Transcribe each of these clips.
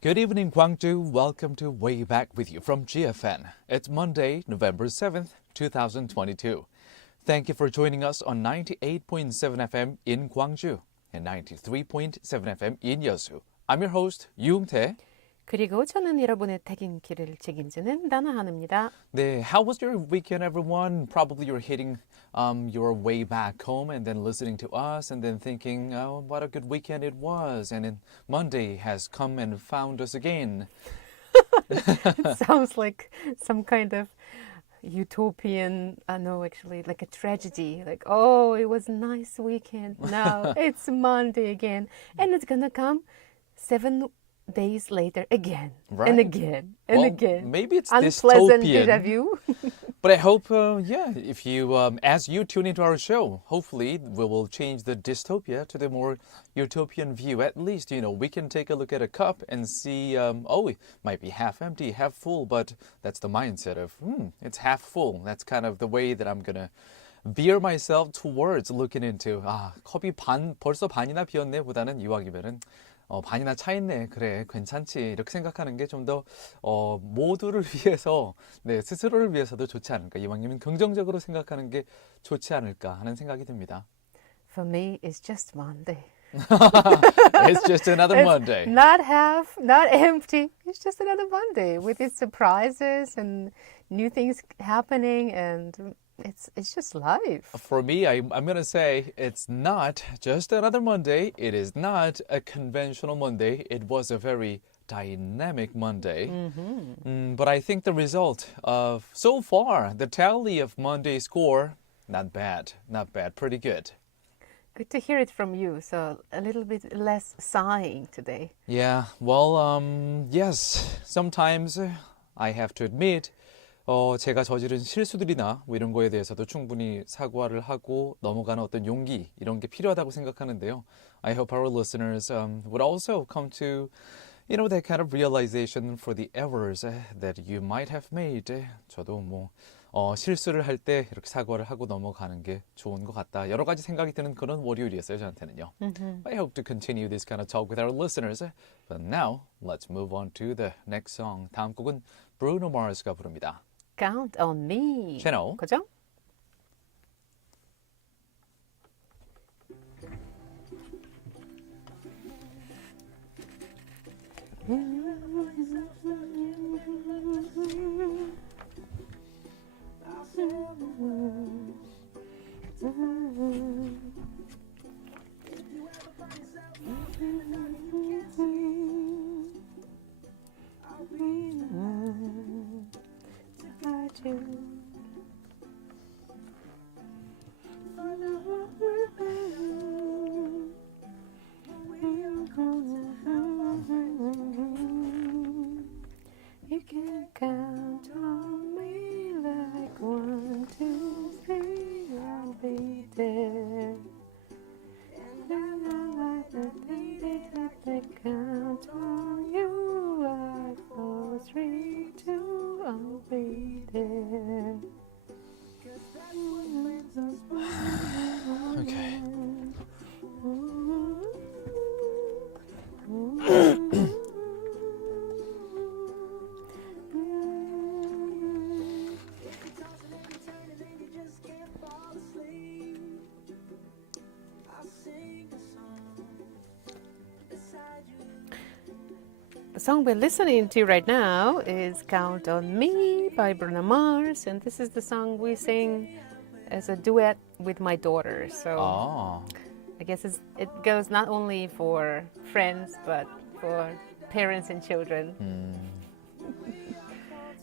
Good evening, Gwangju. Welcome to Way Back with you from GFN. It's Monday, November 7th, 2022. Thank you for joining us on 98.7 FM in Gwangju and 93.7 FM in Yeosu. I'm your host, 유웅태. 그리고 저는 여러분의 퇴근길을 책임지는 나나한입니다. 네, how was your weekend, everyone? Probably you're hitting your way back home and then listening to us and then thinking, oh, what a good weekend it was. And then Monday has come and found us again. It sounds like some kind of utopian, no, actually, like a tragedy. Like, oh, it was a nice weekend. Now it's Monday again. And it's gonna come 7 days later again. Right. And again. And Well, again. maybe it's Unpleasant dystopian. déjà vu. But I hope, if you, as you tune into our show, hopefully we will change the dystopia to the more utopian view. At least, we can take a look at a cup and see, it might be half empty, half full, but that's the mindset of, it's half full. That's kind of the way that I'm going to veer myself towards looking into, 컵이 벌써 반이나 비었네 보다는 이왕이면은 반이나 차 있네. 그래, 괜찮지. 이렇게 생각하는 게 좀 더 모두를 위해서, 네, 스스로를 위해서도 좋지 않을까. 이왕이면 긍정적으로 생각하는 게 좋지 않을까 하는 생각이 듭니다. For me, it's just Monday. It's just another Monday. Not half, not empty. It's just another Monday with its surprises and new things happening, and it's just life. For me, I'm going to say it's not just another Monday. It is not a conventional Monday. It was a very dynamic Monday. But I think the result of, so far, the tally of Monday's score, not bad. Not bad. Pretty good. Good to hear it from you. So a little bit less sighing today. Yeah, well, yes. Sometimes I have to admit, 제가 저지른 실수들이나 뭐 이런 거에 대해서도 충분히 사과를 하고 넘어가는 어떤 용기 이런 게 필요하다고 생각하는데요. I hope our listeners would also come to, that kind of realization for the errors that you might have made. 저도 뭐 실수를 할 때 이렇게 사과를 하고 넘어가는 게 좋은 것 같다. 여러 가지 생각이 드는 그런 월요일이었어요, 저한테는요. I hope to continue this kind of talk with our listeners. But now, let's move on to the next song. 다음 곡은 Bruno Mars가 부릅니다. Count on me. 채널. 그죠? You can count on me like 1, 2, 3, I'll be there. And I count on you like 4, 3, 2, I'll be there. Okay. The song we're listening to right now is Count on Me by Bruno Mars, and this is the song we sing as a duet with my daughter. So I guess it goes not only for friends, but for parents and children.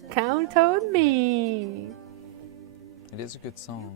Count on me. It is a good song.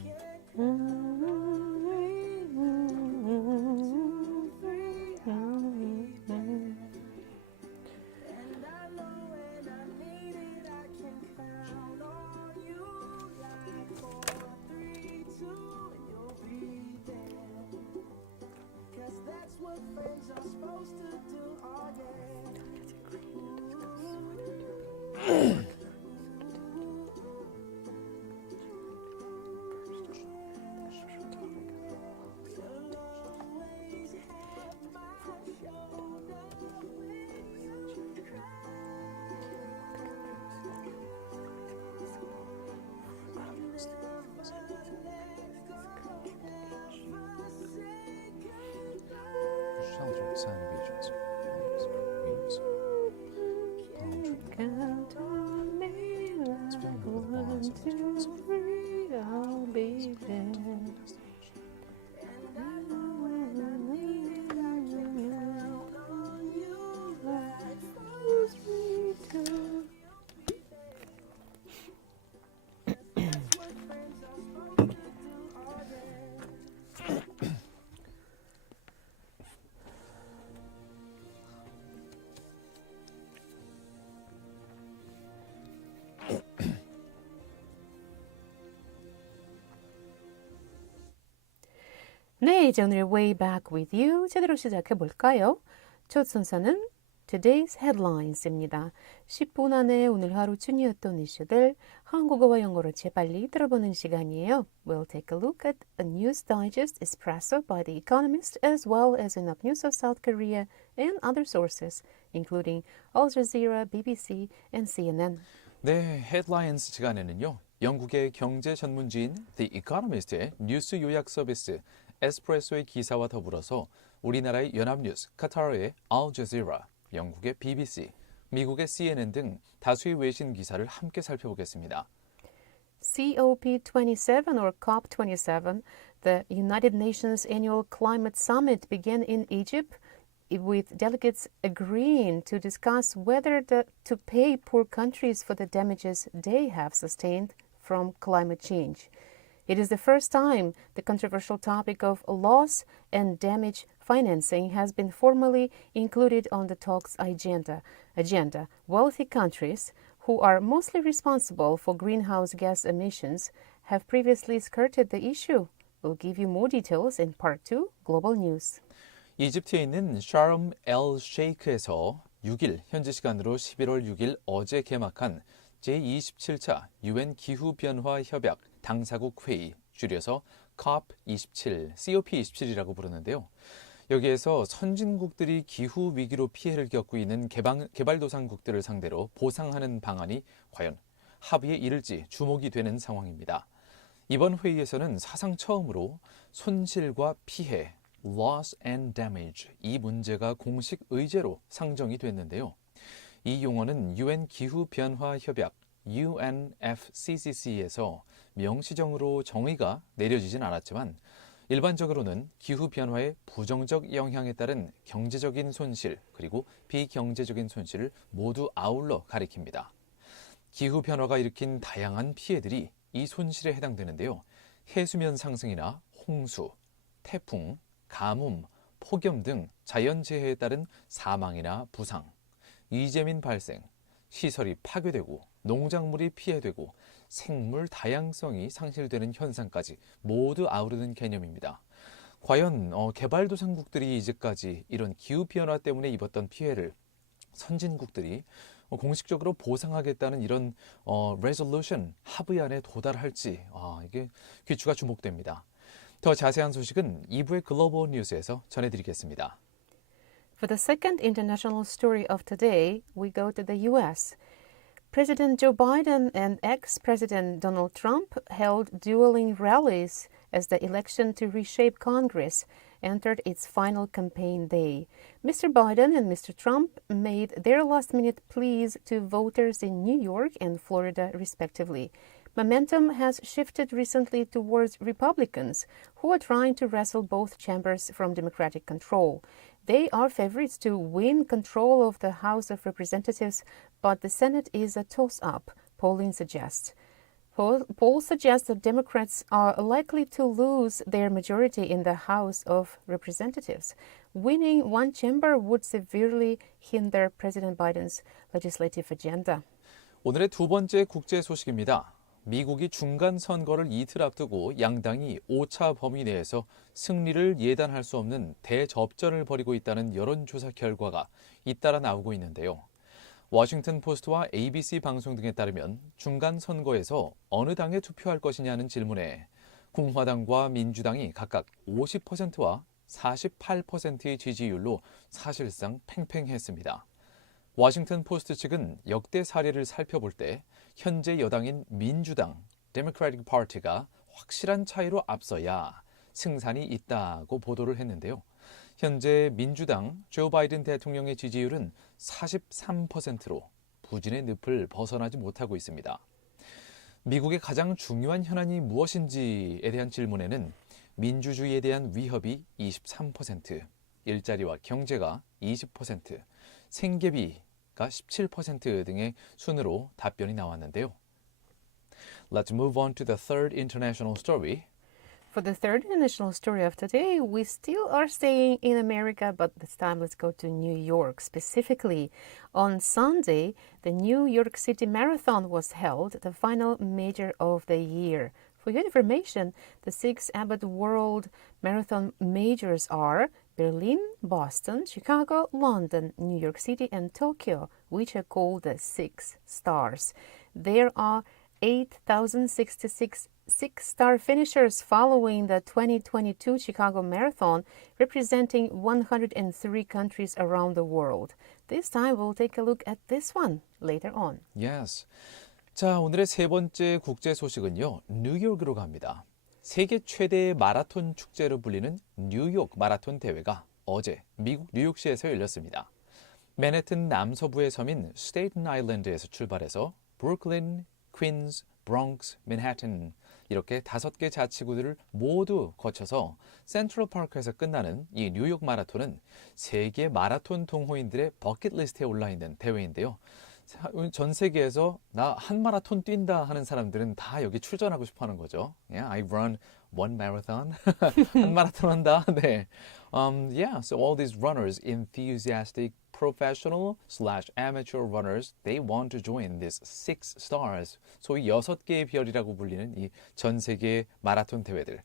sheltered sandy beaches. Count on me, like 1, 2, 3, I'll be there. 네, 이제 오늘의 Way Back With You 제대로 시작해 볼까요? 첫 순서는 Today's Headlines입니다. 10분 안에 오늘 하루 중요했던 이슈들 한국어와 영어로 재빨리 들어보는 시간이에요. We'll take a look at a news digest espresso by The Economist as well as enough news of South Korea and other sources, including Al Jazeera, BBC, and CNN. 네, 헤드라인스 시간에는요. 영국의 경제 전문지인 The Economist의 뉴스 요약 서비스 에스프레소의 기사와 더불어서 우리나라의 연합뉴스, 카타르의 Al Jazeera, 영국의 BBC, 미국의 CNN 등 다수의 외신 기사를 함께 살펴보겠습니다. COP27 or COP27, the United Nations Annual Climate Summit began in Egypt with delegates agreeing to discuss whether to pay poor countries for the damages they have sustained from climate change. It is the first time the controversial topic of loss and damage financing has been formally included on the talks agenda. Wealthy countries, who are mostly responsible for greenhouse gas emissions, have previously skirted the issue. We'll give you more details in Part 2, Global News. 이집트에 있는 샤름 엘 셰이크에서 6일 현지 시간으로 11월 6일 어제 개막한 제27차 UN 기후변화 협약 당사국 회의, 줄여서 COP27, COP27이라고 부르는데요. 여기에서 선진국들이 기후 위기로 피해를 겪고 있는 개발도상국들을 상대로 보상하는 방안이 과연 합의에 이를지 주목이 되는 상황입니다. 이번 회의에서는 사상 처음으로 손실과 피해, loss and damage, 이 문제가 공식 의제로 상정이 됐는데요. 이 용어는 UN 기후변화협약 UNFCCC에서 명시적으로 정의가 내려지진 않았지만 일반적으로는 기후변화의 부정적 영향에 따른 경제적인 손실 그리고 비경제적인 손실을 모두 아울러 가리킵니다. 기후변화가 일으킨 다양한 피해들이 이 손실에 해당되는데요. 해수면 상승이나 홍수, 태풍, 가뭄, 폭염 등 자연재해에 따른 사망이나 부상, 이재민 발생, 시설이 파괴되고 농작물이 피해되고 생물 다양성이 상실되는 현상까지 모두 아우르는 개념입니다. 과연 개발도상국들이 이제까지 이런 기후변화 때문에 입었던 피해를 선진국들이 공식적으로 보상하겠다는 이런 레졸루션, 합의안에 도달할지 이게 귀추가 주목됩니다. 더 자세한 소식은 2부의 글로벌 뉴스에서 전해드리겠습니다. For the second international story of today, we go to the U.S. President Joe Biden and ex-President Donald Trump held dueling rallies as the election to reshape Congress entered its final campaign day. Mr. Biden and Mr. Trump made their last-minute pleas to voters in New York and Florida, respectively. Momentum has shifted recently towards Republicans, who are trying to wrestle both chambers from Democratic control. They are favorites to win control of the House of Representatives, but the Senate is a toss-up, polling suggests. Polls suggest that Democrats are likely to lose their majority in the House of Representatives. Winning one chamber would severely hinder President Biden's legislative agenda. 오늘의 두 번째 국제 소식입니다. 미국이 중간 선거를 이틀 앞두고 양당이 5차 범위 내에서 승리를 예단할 수 없는 대접전을 벌이고 있다는 여론조사 결과가 잇따라 나오고 있는데요. 워싱턴 포스트와 ABC 방송 등에 따르면 중간 선거에서 어느 당에 투표할 것이냐는 질문에 공화당과 민주당이 각각 50%와 48%의 지지율로 사실상 팽팽했습니다. 워싱턴 포스트 측은 역대 사례를 살펴볼 때 현재 여당인 민주당, Democratic Party가 확실한 차이로 앞서야 승산이 있다고 보도를 했는데요. 현재 민주당 조 바이든 대통령의 지지율은 43%로 부진의 늪을 벗어나지 못하고 있습니다. 미국의 가장 중요한 현안이 무엇인지에 대한 질문에는 민주주의에 대한 위협이 23%, 일자리와 경제가 20%, 생계비가 17% 등의 순으로 답변이 나왔는데요. Let's move on to the third international story. For the third international story of today, we still are staying in America, but this time let's go to New York. Specifically, on Sunday, the New York City Marathon was held, the final major of the year. For your information, the 6 Abbott World Marathon majors are Berlin, Boston, Chicago, London, New York City, and Tokyo, which are called the 6 stars. There are 8,066 six-star finishers following the 2022 Chicago Marathon, representing 103 countries around the world. This time we'll take a look at this one later on. Yes. 자, 오늘의 세 번째 국제 소식은요. 뉴욕으로 갑니다. 세계 최대의 마라톤 축제로 불리는 뉴욕 마라톤 대회가 어제 미국 뉴욕시에서 열렸습니다. 맨해튼 남서부의 섬인 스테이튼 아일랜드에서 출발해서 브루클린, 퀸즈, 브롱스, 맨해튼 이렇게 5개 자치구들을 모두 거쳐서 센트럴파크에서 끝나는 이 뉴욕 마라톤은 세계 마라톤 동호인들의 버킷리스트에 올라있는 대회인데요. 전 세계에서 나 한 마라톤 뛴다 하는 사람들은 다 여기 출전하고 싶어 하는 거죠. Yeah, I run one marathon. 한 마라톤 한다. 네. Yeah, so all these runners, enthusiastic professional/amateur runners, they want to join this 6 stars. 소위 6개의 별이라고 불리는 이 전 세계 마라톤 대회들.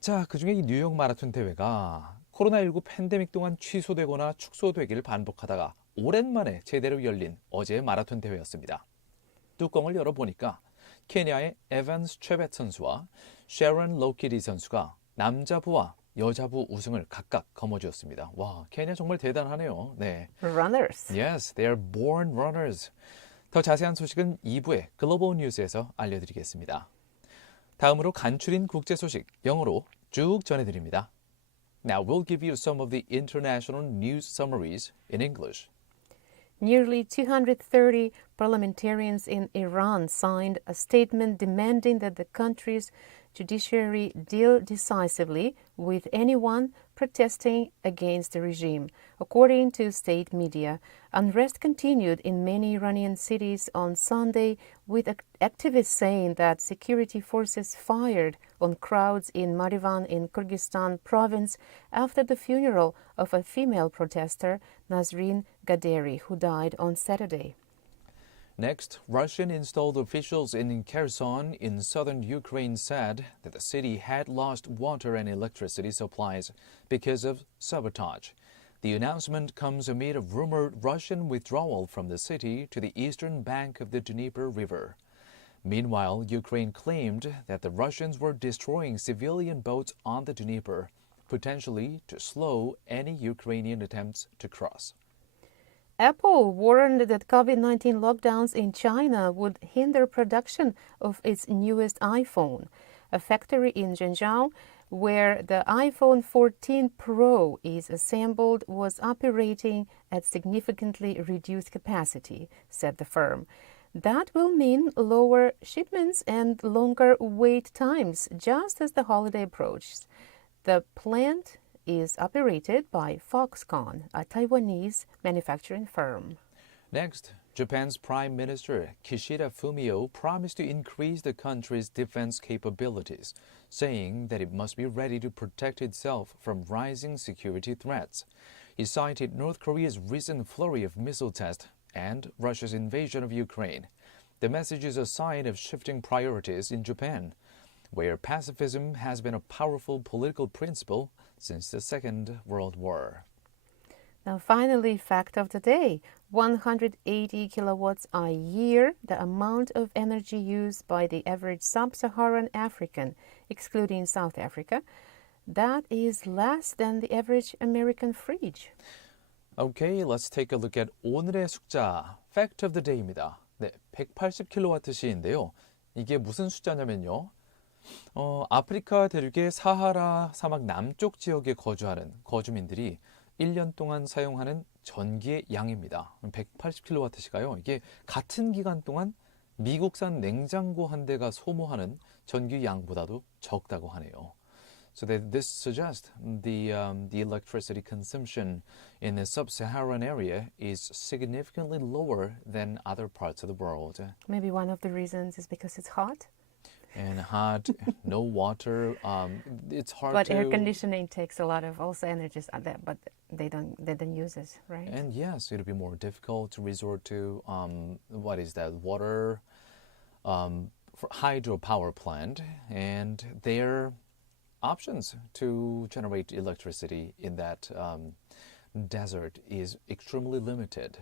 자, 그중에 이 뉴욕 마라톤 대회가 코로나19 팬데믹 동안 취소되거나 축소되기를 반복하다가 오랜만에 제대로 열린 어제의 마라톤 대회였습니다. 뚜껑을 열어보니까 케냐의 에반스 체벳 선수와 셰런 로키디 선수가 남자부와 여자부 우승을 각각 거머쥐었습니다. 와, 케냐 정말 대단하네요. 네. Runners. Yes, they are born runners. 더 자세한 소식은 2부의 글로벌 뉴스에서 알려드리겠습니다. 다음으로 간추린 국제 소식 영어로 쭉 전해드립니다. Now we'll give you some of the international news summaries in English. Nearly 230 parliamentarians in Iran signed a statement demanding that the country's judiciary deal decisively with anyone protesting against the regime. According to state media, unrest continued in many Iranian cities on Sunday, with activists saying that security forces fired on crowds in Marivan in Kyrgyzstan province after the funeral of a female protester, Nazrin Gaderi, who died on Saturday. Next, Russian-installed officials in Kherson in southern Ukraine said that the city had lost water and electricity supplies because of sabotage. The announcement comes amid a rumored Russian withdrawal from the city to the eastern bank of the Dnieper River. Meanwhile, Ukraine claimed that the Russians were destroying civilian boats on the Dnieper, potentially to slow any Ukrainian attempts to cross. Apple warned that COVID-19 lockdowns in China would hinder production of its newest iPhone. A factory in Zhenjiang, where the iPhone 14 Pro is assembled, was operating at significantly reduced capacity, said the firm. That will mean lower shipments and longer wait times, just as the holiday approaches. The plant is operated by Foxconn, a Taiwanese manufacturing firm. Next, Japan's Prime Minister Kishida Fumio promised to increase the country's defense capabilities, saying that it must be ready to protect itself from rising security threats. He cited North Korea's recent flurry of missile tests and Russia's invasion of Ukraine. The message is a sign of shifting priorities in Japan, where pacifism has been a powerful political principle since the Second World War. Now, finally, fact of the day. 180 kilowatts a year, the amount of energy used by the average sub-Saharan African, excluding South Africa, that is less than the average American fridge. Okay, let's take a look at 오늘의 숫자, fact of the day입니다. 네, 180kWh인데요. 이게 무슨 숫자냐면요. 아프리카 대륙의 사하라 사막 남쪽 지역에 거주하는 거주민들이 1년 동안 사용하는 전기의 양입니다. 180kW시가요. 이게 같은 기간 동안 미국산 냉장고 한 대가 소모하는 전기 양보다도 적다고 하네요. So that this suggests the electricity consumption in the sub-Saharan area is significantly lower than other parts of the world. Maybe one of the reasons is because it's hot. And hot, no water. It's hard But to. air conditioning takes a lot of also energy, but they don't use it, right? And yes, it'll be more difficult to resort to what is that water for hydropower plant, and their options to generate electricity in that desert is extremely limited.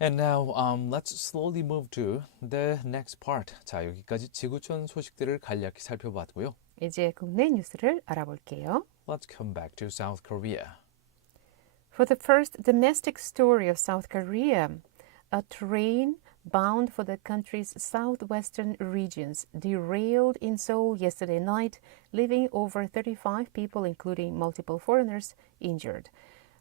And now let's slowly move to the next part. 자, 여기까지 지구촌 소식들을 간략히 살펴봤고요. 이제 국내 뉴스를 알아볼게요. Let's come back to South Korea. For the first domestic story of South Korea, a train bound for the country's southwestern regions derailed in Seoul yesterday night, leaving over 35 people, including multiple foreigners, injured.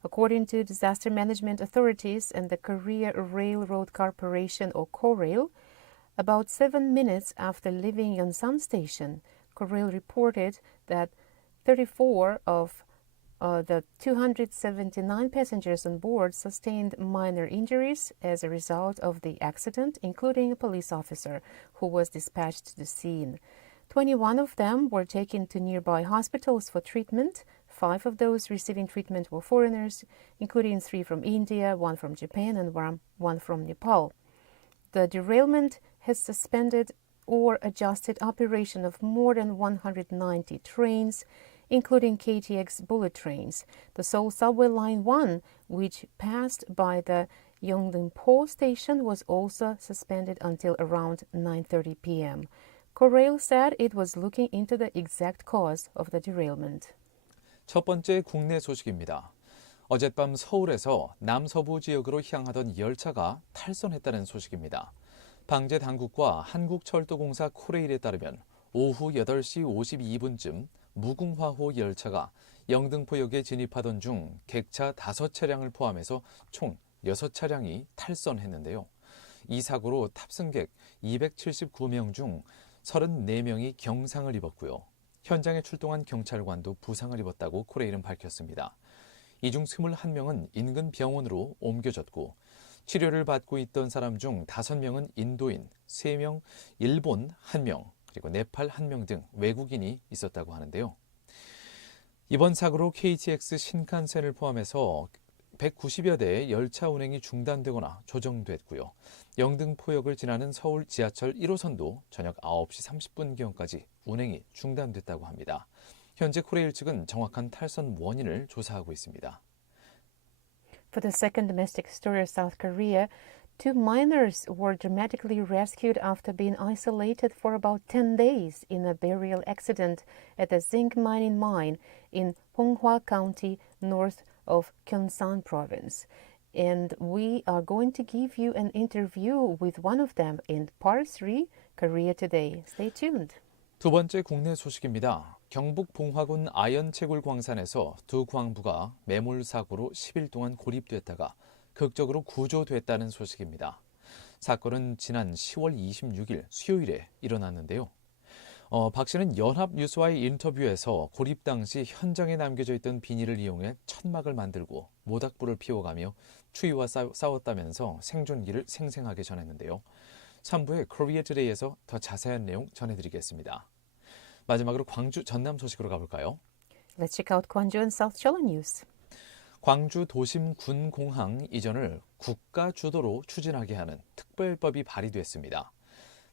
According to disaster management authorities and the Korea Railroad Corporation, or KORAIL, about 7 minutes after leaving Yonsan Station, KORAIL reported that 34 of the 279 passengers on board sustained minor injuries as a result of the accident, including a police officer who was dispatched to the scene. 21 of them were taken to nearby hospitals for treatment. 5 of those receiving treatment were foreigners, including 3 from India, 1 from Japan, and 1 from Nepal. The derailment has suspended or adjusted operation of more than 190 trains, including KTX bullet trains. The Seoul Subway Line 1, which passed by the Yeongdeung-po station, was also suspended until around 9:30 p.m. KORAIL said it was looking into the exact cause of the derailment. 첫 번째 국내 소식입니다. 어젯밤 서울에서 남서부 지역으로 향하던 열차가 탈선했다는 소식입니다. 방제 당국과 한국철도공사 코레일에 따르면 오후 8시 52분쯤 무궁화호 열차가 영등포역에 진입하던 중 객차 5차량을 포함해서 총 6차량이 탈선했는데요. 이 사고로 탑승객 279명 중 34명이 경상을 입었고요. 현장에 출동한 경찰관도 부상을 입었다고 코레일은 밝혔습니다. 이 중 21명은 인근 병원으로 옮겨졌고 치료를 받고 있던 사람 중 5명은 인도인, 3명, 일본 1명, 그리고 네팔 1명 등 외국인이 있었다고 하는데요. 이번 사고로 KTX 신칸센을 포함해서 190여 대의 열차 운행이 중단되거나 조정됐고요. 영등포역을 지나는 서울 지하철 1호선도 저녁 9시 30분경까지 운행이 중단됐다고 합니다. 현재 코레일 측은 정확한 탈선 원인을 조사하고 있습니다. For the second domestic story of South Korea, 2 miners were dramatically rescued after being isolated for about 10 days in a burial accident at the zinc mining mine in Ponghwa County, north of Gyeongsang Province. And we are going to give you an interview with one of them in Part 3, Korea Today. Stay tuned. 두 번째 국내 소식입니다. 경북 봉화군 아연채굴 광산에서 2 광부가 매몰 사고로 10일 동안 고립됐다가 극적으로 구조됐다는 소식입니다. 사건은 지난 10월 26일 수요일에 일어났는데요. 박 씨는 연합뉴스와의 인터뷰에서 고립 당시 현장에 남겨져 있던 비닐을 이용해 천막을 만들고 모닥불을 피워가며 추위와 싸웠다면서 생존기를 생생하게 전했는데요. 3부의 Korea Today에서 더 자세한 내용 전해드리겠습니다. 마지막으로 광주 전남 소식으로 가볼까요? Let's check out Gwangju and South Jeolla news. 광주 도심 군공항 이전을 국가 주도로 추진하게 하는 특별법이 발의됐습니다.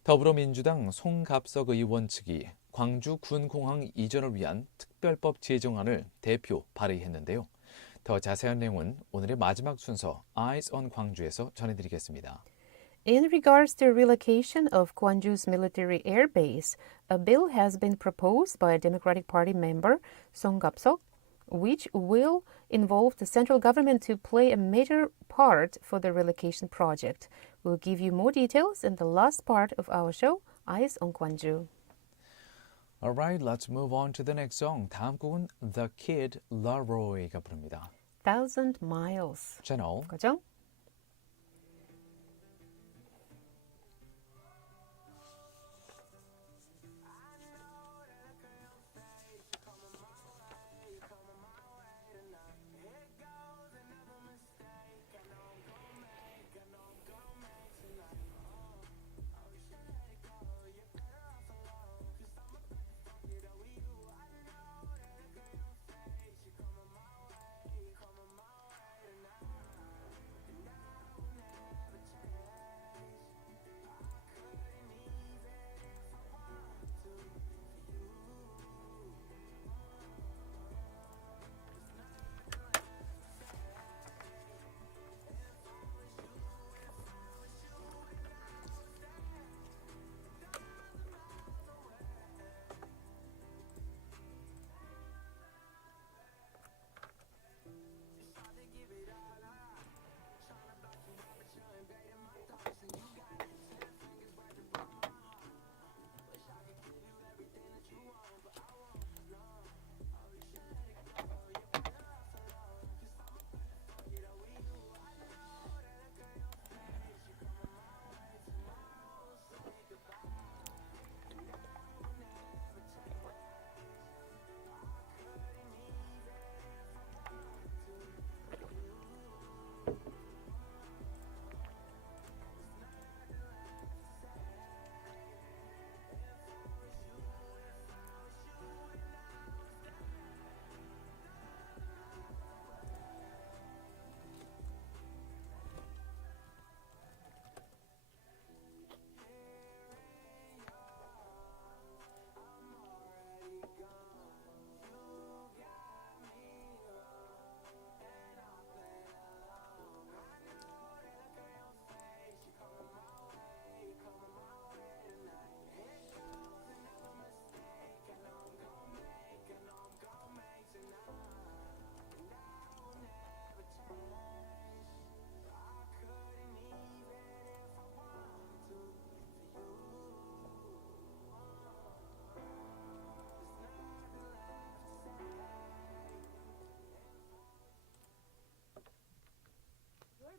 더불어민주당 송갑석 의원 측이 광주 군공항 이전을 위한 특별법 제정안을 대표 발의했는데요. 더 자세한 내용은 오늘의 마지막 순서 Eyes on 광주에서 전해드리겠습니다. In regards to relocation of Gwangju's military air base, a bill has been proposed by a Democratic Party member, Song Gap-seok, which will involve the central government to play a major part for the relocation project. We'll give you more details in the last part of our show, Eyes on Gwangju. Alright, let's move on to the next song. 다음 곡은 The Kid Larroy가 부릅니다. 1,000 miles. Channel. 그죠?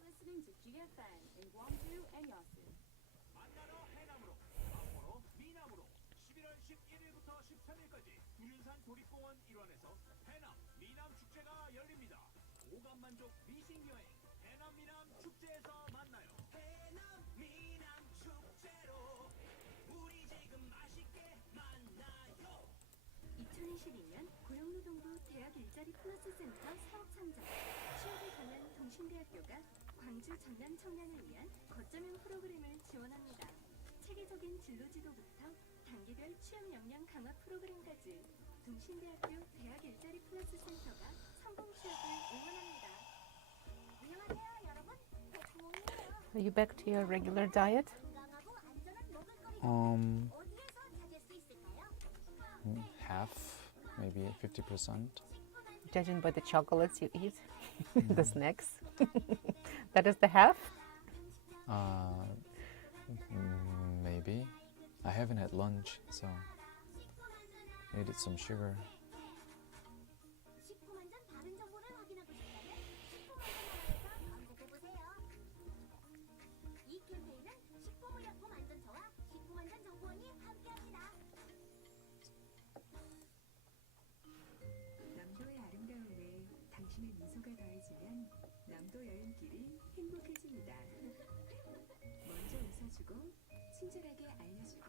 listening to GFN in Gwangju and Yeosu. 만나러 해남으로, 광주로, 미남으로 11월 11일부터 13일까지 군윤산 도립공원 일원에서 해남 미남 축제가 열립니다. 오감만족 미식 여행 해남 미남 축제에서 만나요. 해남 미남 축제로 우리 지금 맛있게 만나요. 2022년 고용노동부 대학 일자리 플러스 센터 사업 창작, 취업을 강한 동신대학교가 광주 전남 청년을 위한 거점형 프로그램을 지원합니다. 체계적인 진로 지도부터 단계별 취업 역량 강화 프로그램까지 동신대학교 대학 일자리 플러스 센터가 성공 취업을 응원합니다. 안녕하세요, 여러분. 배추몽이에요. Are you back to your regular diet? 건강하고 안전한 먹을거리 어디에서 찾을 수 있을까요? half, maybe 50%. Judging by the chocolates you eat, the snacks. That is the half? Maybe. I haven't had lunch, so needed some sugar. 식품 안전 다른 정보를 확인하고 싶다면 식품안전망에서 검색해보세요. 이 캠페인은 식품의약품안전처와 식품안전정보원이 함께합니다. 남도의 아름다움에 당신의 미소가 더해지면 남도 여행길이 행복해집니다. 먼저 웃어주고 친절하게 알려주고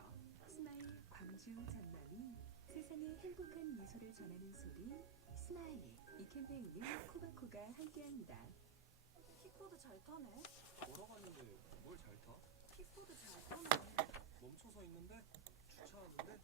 스마일 광주 전남이 세상에 행복한 미소를 전하는 소리 스마일. 이 캠페인은 코바코가 함께합니다. 킥보드 잘 타네. 걸어갔는데 뭘 잘 타? 킥보드 잘 타네. 멈춰서 있는데? 주차하는데?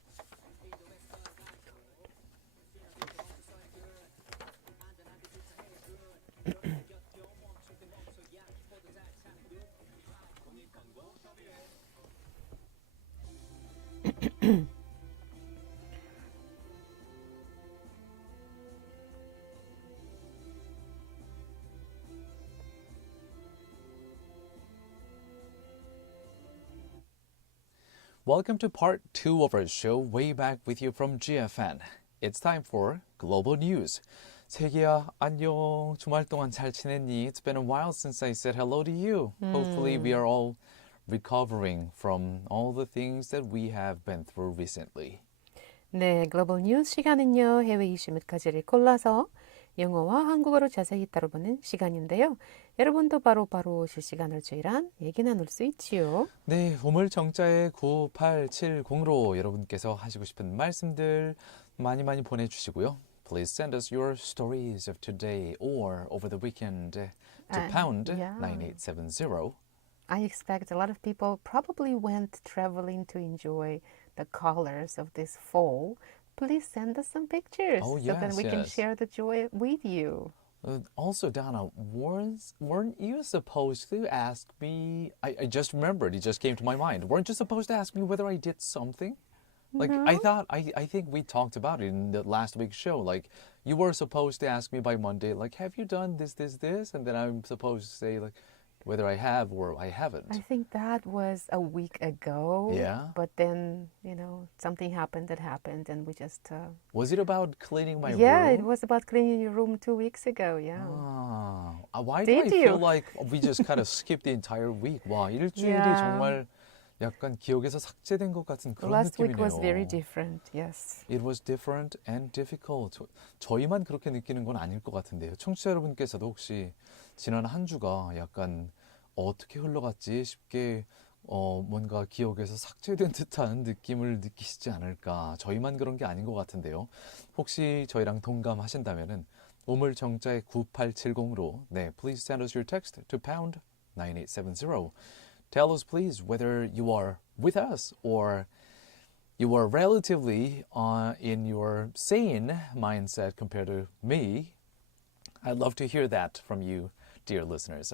Welcome to part 2 of our show, Way Back with you from GFN. It's time for Global News. 세기야, 안녕. 주말 동안 잘 지냈니? It's been a while since I said hello to you. Hopefully we are all recovering from all the things that we have been through recently. 네, 글로벌 뉴스 시간은요. 해외 이슈 몇 가지를 골라서 영어와 한국어로 자세히 다뤄보는 시간인데요. 여러분도 바로 실시간으로 저희랑 얘기 나눌 수 있지요. 네, 우물 정자의 9870로 여러분께서 하시고 싶은 말씀들 많이 보내주시고요. Please send us your stories of today or over the weekend to pound yeah. 9870. I expect a lot of people probably went traveling to enjoy the colors of this fall. Please send us some pictures Oh, so that we can yes. share the joy with you. Also, Donna, weren't you supposed to ask me? I just remembered. It just came to my mind. Weren't you supposed to ask me whether I did something? Like, I think we talked about it in the last week's show. Like, you were supposed to ask me by Monday, like, have you done this? And then I'm supposed to say, like, whether I have or I haven't. I think that was a week ago. Yeah. But then, something happened and we just... Was it about cleaning my yeah, room? it was about cleaning your room 2 weeks ago, yeah. Why Did do I you? feel like we just kind of skipped the entire week? 와, 일주일이 Yeah. 정말 약간 기억에서 삭제된 것 같은 그런 Last 느낌이네요. week was very different, yes. It was different and difficult. 저희만 그렇게 느끼는 건 아닐 것 같은데요. 청취자 여러분께서도 혹시 지난 한 주가 약간 어떻게 흘러갔지 싶게 뭔가 기억에서 삭제된 듯한 느낌을 느끼시지 않을까. 저희만 그런 게 아닌 것 같은데요. 혹시 저희랑 동감하신다면은 우물 정자의 9870로 네, please send us your text to pound 9870. Tell us please whether you are with us or you are relatively in your sane mindset compared to me. I'd love to hear that from you, dear listeners.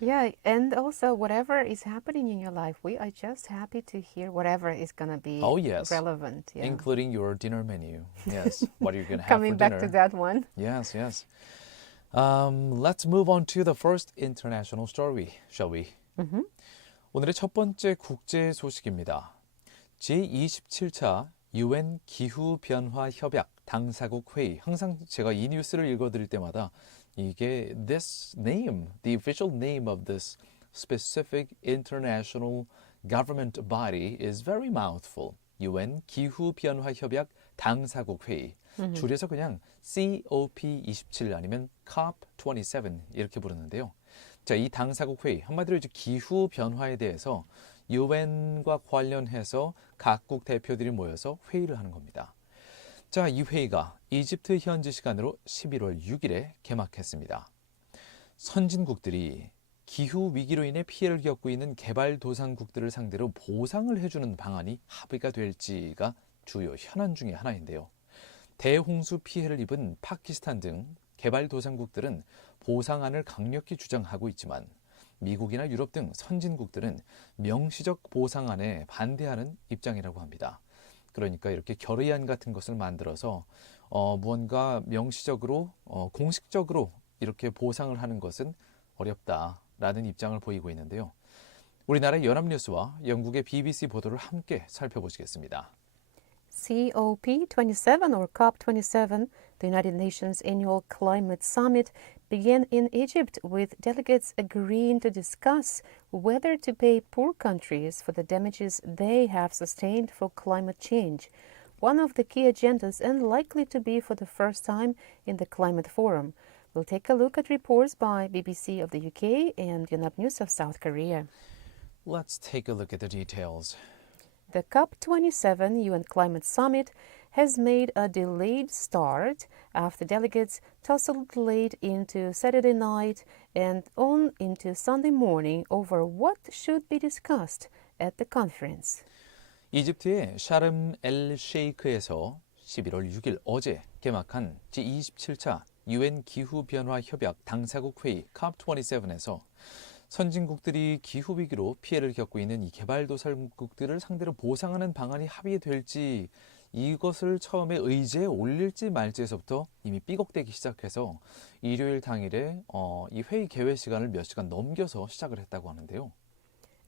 Yeah, and also whatever is happening in your life, we are just happy to hear whatever is going to be Oh, yes. relevant. Yeah. Including your dinner menu. Yes, what are you going to have Coming for back dinner? to that one. Yes. Let's move on to the first international story, shall we? 오늘의 첫 번째 국제 소식입니다. 제27차 UN 기후변화 협약 당사국 회의. 항상 제가 이 뉴스를 읽어드릴 때마다 이게 this name, the official name of this specific international government body is very mouthful. UN 기후변화 협약 당사국 회의. 줄여서 그냥 COP27 아니면 COP27 이렇게 부르는데요. 자, 이 당사국 회의, 한마디로 이제 기후 변화에 대해서 UN과 관련해서 각국 대표들이 모여서 회의를 하는 겁니다. 자, 이 회의가 이집트 현지 시간으로 11월 6일에 개막했습니다. 선진국들이 기후 위기로 인해 피해를 겪고 있는 개발도상국들을 상대로 보상을 해주는 방안이 합의가 될지가 주요 현안 중에 하나인데요. 대홍수 피해를 입은 파키스탄 등 개발도상국들은 보상안을 강력히 주장하고 있지만 미국이나 유럽 등 선진국들은 명시적 보상안에 반대하는 입장이라고 합니다. 그러니까 이렇게 결의안 같은 것을 만들어서 무언가 명시적으로 공식적으로 이렇게 보상을 하는 것은 어렵다라는 입장을 보이고 있는데요. 우리나라의 연합뉴스와 영국의 BBC 보도를 함께 살펴보시겠습니다. COP27 or COP27, the United Nations Annual Climate Summit, began in Egypt with delegates agreeing to discuss whether to pay poor countries for the damages they have sustained for climate change, one of the key agendas and likely to be for the first time in the Climate Forum. We'll take a look at reports by BBC of the UK and Yonhap News of South Korea. Let's take a look at the details. The COP27 UN Climate Summit has made a delayed start after delegates tussled late into Saturday night and on into Sunday morning over what should be discussed at the conference. 이집트의 샤름 엘 셰이크에서 11월 6일 어제 개막한 제27차 UN 기후변화 협약 당사국 회의 COP27에서 선진국들이 기후위기로 피해를 겪고 있는 이 개발도상국들을 상대로 보상하는 방안이 합의될지 이것을 처음에 의제에 올릴지 말지에서부터 이미 삐걱대기 시작해서 일요일 당일에 이 회의 개회 시간을 몇 시간 넘겨서 시작을 했다고 하는데요.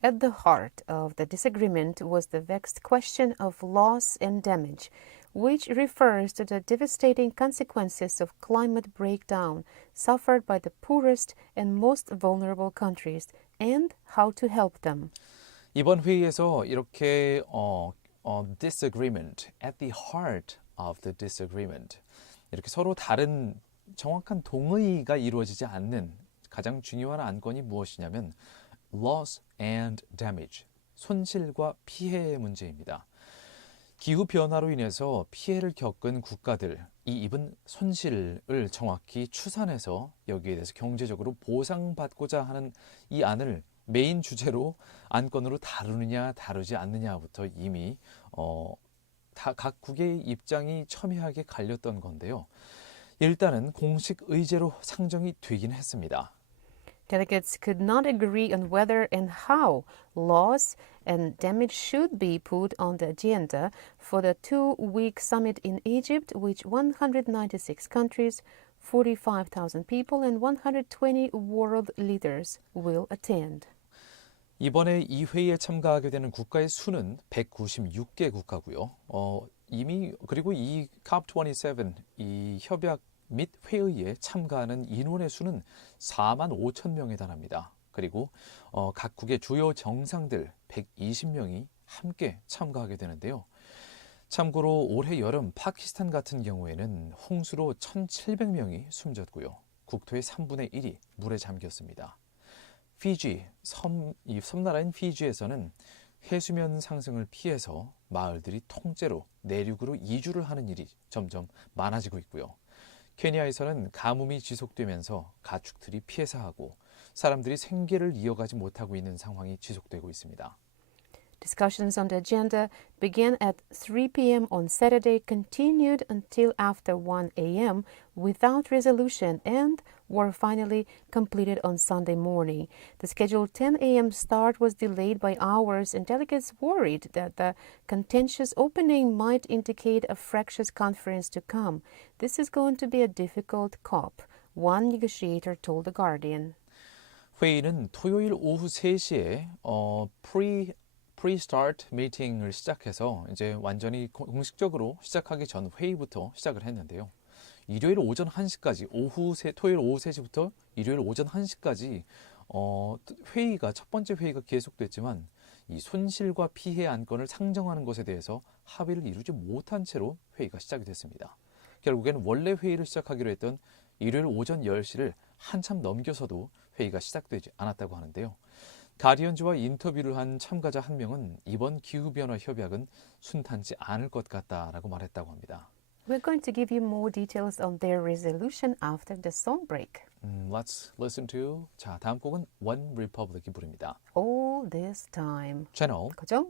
At the heart of the disagreement was the vexed question of loss and damage, which refers to the devastating consequences of climate breakdown suffered by the poorest and most vulnerable countries and how to help them. 이번 회의에서 이렇게 disagreement at the heart of the disagreement 이렇게 서로 다른 정확한 동의가 이루어지지 않는 가장 중요한 안건이 무엇이냐면 loss and damage, 손실과 피해의 문제입니다. 기후변화로 인해서 피해를 겪은 국가들, 이 입은 손실을 정확히 추산해서 여기에 대해서 경제적으로 보상받고자 하는 이 안을 메인 주제로 안건으로 다루느냐 다루지 않느냐부터 이미 각국의 입장이 첨예하게 갈렸던 건데요. 일단은 공식 의제로 상정이 되긴 했습니다. Delegates could not agree on whether and how loss and damage should be put on the agenda for the 2-week summit in Egypt, which 196 countries, 45,000 people, and 120 world leaders will attend. 이번에 이 회의에 참가하게 되는 국가의 수는 196개 국가고요. 이미 그리고 이 COP27 이 협약 및 회의에 참가하는 인원의 수는 4만 5천 명에 달합니다. 그리고 각국의 주요 정상들 120명이 함께 참가하게 되는데요. 참고로 올해 여름 파키스탄 같은 경우에는 홍수로 1,700명이 숨졌고요. 국토의 3분의 1이 물에 잠겼습니다. 피지, 이 섬나라인 피지에서는 해수면 상승을 피해서 마을들이 통째로 내륙으로 이주를 하는 일이 점점 많아지고 있고요. 케냐에서는 가뭄이 지속되면서 가축들이 폐사하고 사람들이 생계를 이어가지 못하고 있는 상황이 지속되고 있습니다. Discussions on the agenda began at 3 p.m. on Saturday, continued until after 1 a.m. without resolution, and were finally completed on Sunday morning. The scheduled 10 a.m. start was delayed by hours, and delegates worried that the contentious opening might indicate a fractious conference to come. This is going to be a difficult COP, one negotiator told The Guardian. 회의는 토요일 오후 3시에 pre-start 미팅을 시작해서 이제 완전히 공식적으로 시작하기 전 회의부터 시작을 했는데요. 일요일 오전 1시까지 토요일 오후 3시부터 일요일 오전 1시까지 회의가 첫 번째 회의가 계속됐지만 이 손실과 피해 안건을 상정하는 것에 대해서 합의를 이루지 못한 채로 회의가 시작이 됐습니다. 결국에는 원래 회의를 시작하기로 했던 일요일 오전 10시를 한참 넘겨서도 회의가 시작되지 않았다고 하는데요. 가디언즈와 인터뷰를 한 참가자 한 명은 이번 기후변화 협약은 순탄치 않을 것 같다라고 말했다고 합니다. We're going to give you more details on their resolution after the song break. Let's listen to 자 다음 곡은 One Republic이 부릅니다. All this time. 채널 그죠?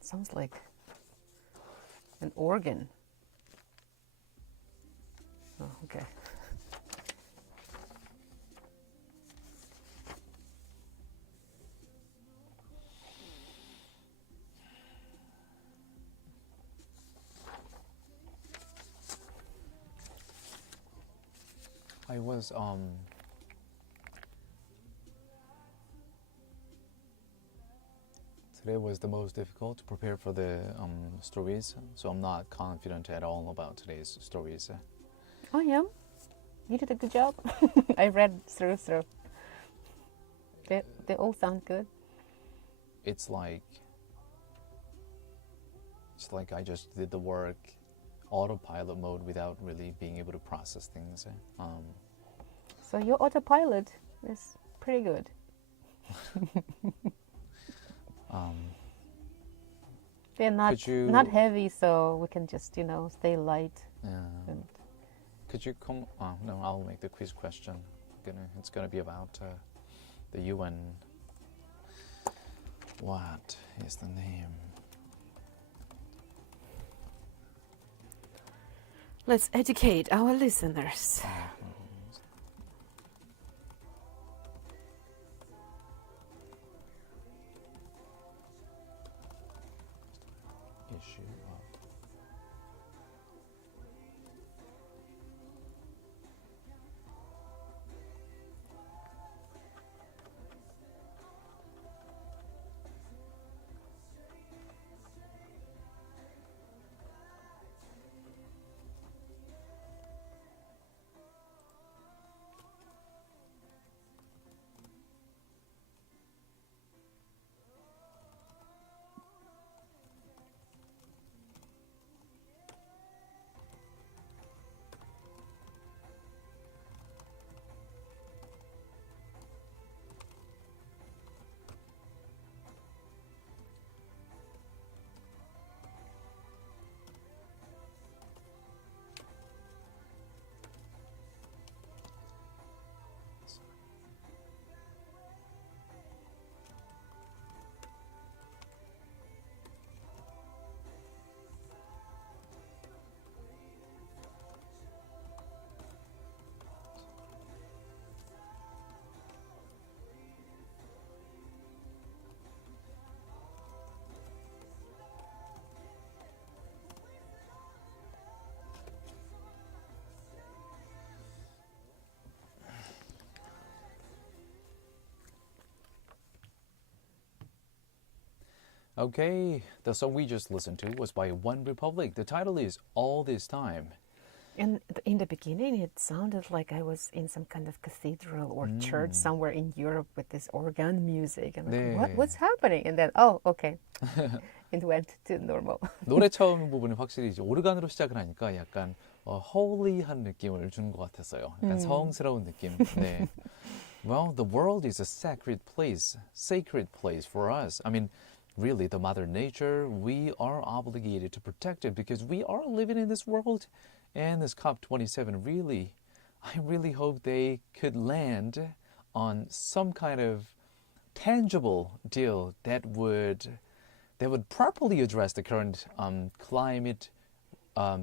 Sounds like an organ. Oh, okay. I was today was the most difficult to prepare for the stories, so I'm not confident at all about today's stories. I am. You did a good job. I read through. They all sound good. It's like I just did the work autopilot mode without really being able to process things. So your autopilot is pretty good. They're not heavy, so we can just stay light. And Could you come? No, I'll make the quiz question. It's gonna be about the UN. What is the name? let's educate our listeners. Issue of Okay, the song we just listened to was by One Republic. The title is All This Time. And in the beginning, it sounded like I was in some kind of cathedral or church somewhere in Europe with this organ music. I'm like, 네. what's happening? And then, oh, okay. It went to normal. 노래 처음 부분은 확실히 이제 오르간으로 시작을 하니까 약간 holy한 느낌을 주는 것 같았어요. 약간 성스러운 느낌. 네. Well, the world is a sacred place for us. I mean, really, the Mother Nature, we are obligated to protect it because we are living in this world. And this COP27 really, I really hope they could land on some kind of tangible deal that would properly address the current climate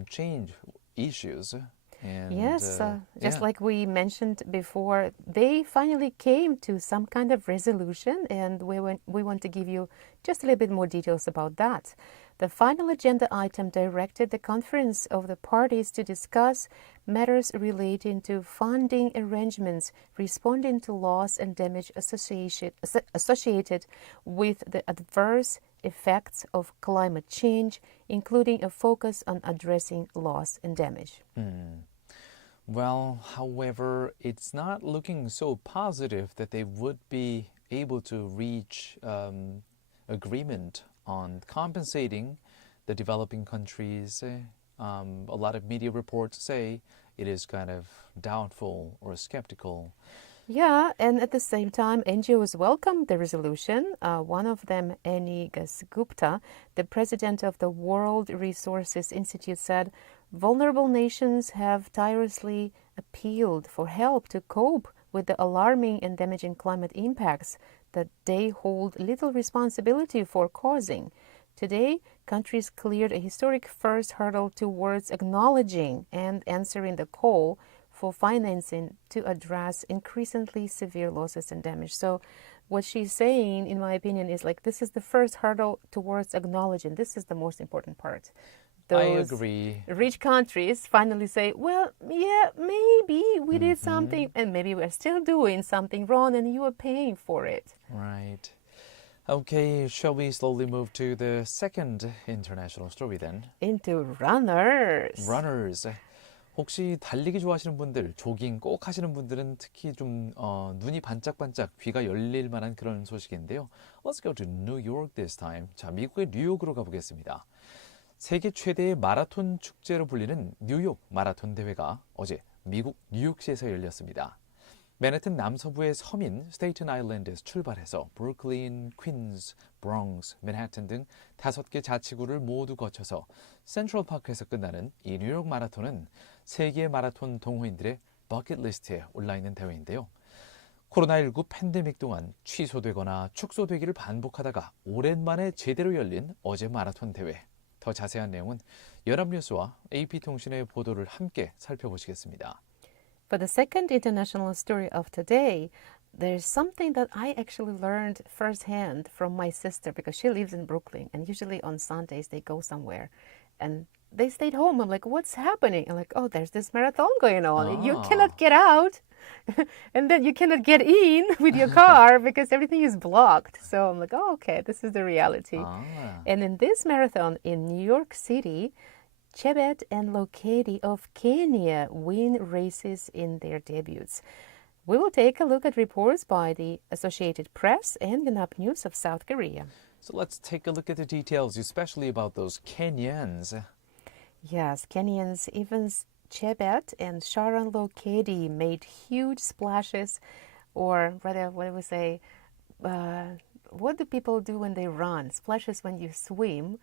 change issues. And, Yes, just yeah. like we mentioned before, they finally came to some kind of resolution, and we want to give you just a little bit more details about that. The final agenda item directed the conference of the parties to discuss matters relating to funding arrangements responding to loss and damage associated with the adverse effects of climate change, including a focus on addressing loss and damage. Well, however, it's not looking so positive that they would be able to reach agreement on compensating the developing countries. A lot of media reports say it is kind of doubtful or skeptical. Yeah, and at the same time, NGOs welcomed the resolution. One of them, Annie Gupta, the president of the World Resources Institute, said, vulnerable nations have tirelessly appealed for help to cope with the alarming and damaging climate impacts that they hold little responsibility for causing. Today, countries cleared a historic first hurdle towards acknowledging and answering the call for financing to address increasingly severe losses and damage. So what she's saying, in my opinion, is like this is the first hurdle towards acknowledging. This is the most important part. I agree. Rich countries finally say, well, yeah, maybe we did something and maybe we're still doing something wrong and you are paying for it. Right. Okay, shall we slowly move to the second international story then? Into runners. Runners. 혹시 달리기 좋아하시는 분들, 조깅 꼭 하시는 분들은 특히 좀 눈이 반짝반짝 귀가 열릴 만한 그런 소식인데요. Let's go to New York this time. 자, 미국의 뉴욕으로 가보겠습니다. 세계 최대의 마라톤 축제로 불리는 뉴욕 마라톤 대회가 어제 미국 뉴욕시에서 열렸습니다. 맨해튼 남서부의 섬인 스테이튼 아일랜드에서 출발해서 브루클린, 퀸즈, 브롱스, 맨해튼 등 5개 자치구를 모두 거쳐서 센트럴파크에서 끝나는 이 뉴욕 마라톤은 세계 마라톤 동호인들의 버킷리스트에 올라있는 대회인데요. 코로나19 팬데믹 동안 취소되거나 축소되기를 반복하다가 오랜만에 제대로 열린 어제 마라톤 대회. 더 자세한 내용은 연합뉴스와 AP통신의 보도를 함께 살펴보시겠습니다. For the second international story of today, there's something that I actually learned firsthand from my sister because she lives in Brooklyn and usually on Sundays they go somewhere and they stayed home. I'm like, what's happening? I'm like, oh, there's this marathon going on. You cannot get out and then you cannot get in with your car because everything is blocked. So I'm like, oh, okay, this is the reality. And in this marathon in New York City, Chebet and Lokedi of Kenya win races in their debuts. We will take a look at reports by the Associated Press and Yonhap News of South Korea. So let's take a look at the details, especially about those Kenyans. Yes, Kenyans, even Chebet and Sharon Lokedi made huge splashes, or rather, what do we say? What do people do when they run? Splashes when you swim.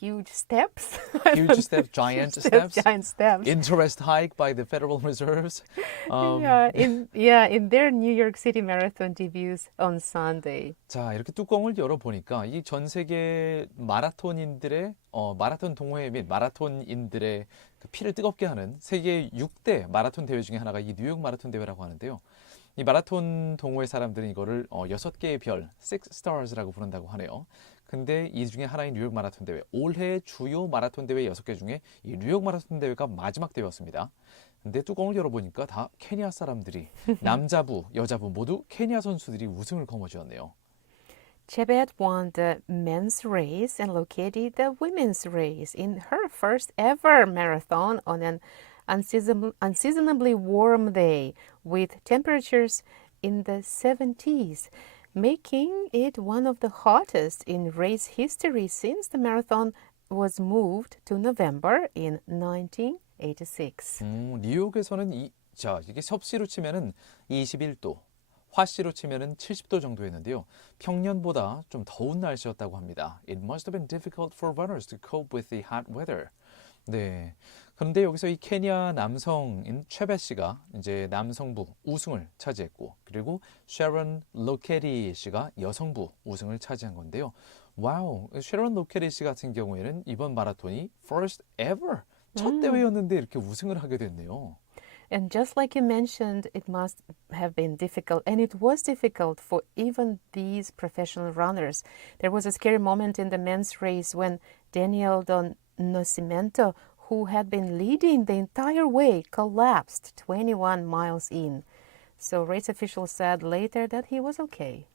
Huge steps. Huge steps, giant steps. Giant steps. Interest hike by the Federal Reserves. In their New York City marathon debuts on Sunday. 자, 이렇게 뚜껑을 열어보니까 이 전 세계 마라톤인들의 마라톤 동호회 및 마라톤인들의 그 피를 뜨겁게 하는 세계 6대 마라톤 대회 중에 하나가 이 뉴욕 마라톤 대회라고 하는데요. 이 마라톤 동호회 사람들은 이거를 6개의 별, 6 stars라고 부른다고 하네요. 근데 이 중에 하나인 뉴욕 마라톤 대회, 올해 주요 마라톤 대회 6개 중에 이 뉴욕 마라톤 대회가 마지막 대회였습니다. 근데 뚜껑을 열어보니까 다 케냐 사람들이 남자부, 여자부 모두 케냐 선수들이 우승을 거머쥐었네요. Chebet won the men's race and located the women's race in her first ever marathon on an unseasonably warm day with temperatures in the 70s, making it one of the hottest in race history since the marathon was moved to November in 1986. 뉴욕에서는 이게 섭씨로 치면은 21도, 화씨로 치면은 70도 정도였는데요. 평년보다 좀 더운 날씨였다고 합니다. It must have been difficult for runners to cope with the hot weather. 네. 그런데 여기서 이 케냐 남성인 최베 씨가 이제 남성부 우승을 차지했고, 그리고 쉐런 로케리 씨가 여성부 우승을 차지한 건데요. 와우, 쉐런 로케리 씨 같은 경우에는 이번 마라톤이 first ever 첫 대회였는데 이렇게 우승을 하게 됐네요. And just like you mentioned, it must have been difficult, and it was difficult for even these professional runners. There was a scary moment in the men's race when Daniel Don Nascimento, who had been leading the entire way, collapsed 21 miles in. So race officials said later that he was okay.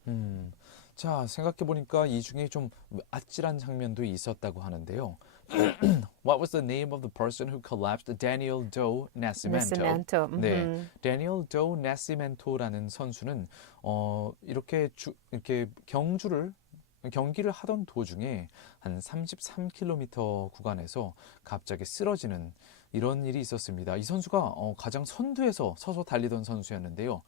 자, 생각해보니까 이 중에 좀 아찔한 장면도 있었다고 하는데요. What was the name of the person who collapsed? Daniel Do Nascimento. Nascimento. 네, Daniel Do Nascimento라는 선수는 이렇게 경기를 하던 도중에 한 33km 구간에서 갑자기 쓰러지는 이런 일이 있었습니다. 이 선수가 가장 선두에서 서서 달리던 선수였는데요.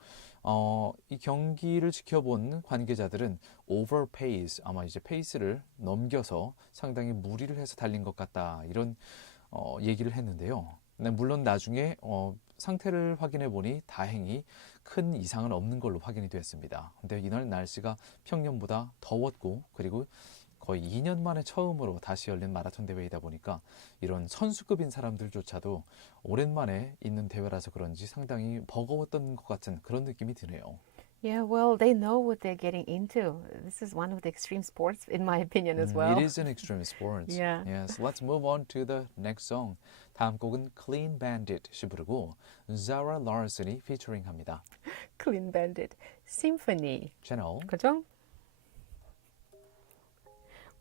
이 경기를 지켜본 관계자들은 overpace, 아마 이제 페이스를 넘겨서 상당히 무리를 해서 달린 것 같다, 이런 얘기를 했는데요. 물론 나중에 상태를 확인해 보니 다행히 큰 이상은 없는 걸로 확인이 됐습니다. 근데 이날 날씨가 평년보다 더웠고, 그리고 거의 2년 만에 처음으로 다시 열린 마라톤 대회이다 보니까 이런 선수급인 사람들조차도 오랜만에 있는 대회라서 그런지 상당히 버거웠던 것 같은 그런 느낌이 드네요. Yeah, well, they know what they're getting into. This is one of the extreme sports, in my opinion, as well. It is an extreme sport. Yeah. Yes, let's move on to the next song. 다음 곡은 Clean Bandit이 부르고 Zara Larson이 featuring합니다. Clean Bandit Symphony. 채널 그죠?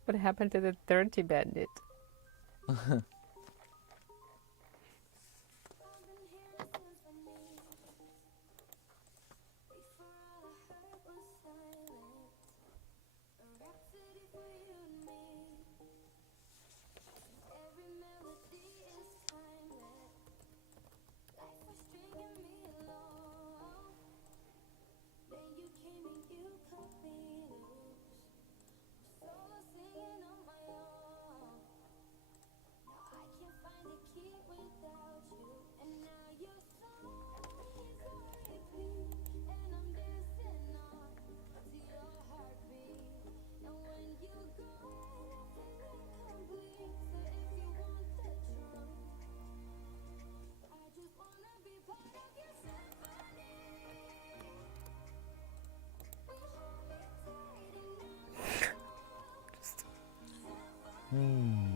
What happened to the Dirty Bandit?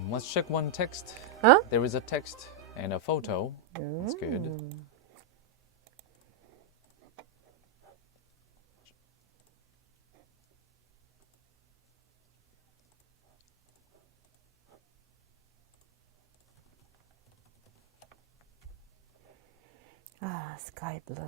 Let's check one text. Huh? There is a text and a photo. That's good. Ah, sky blue.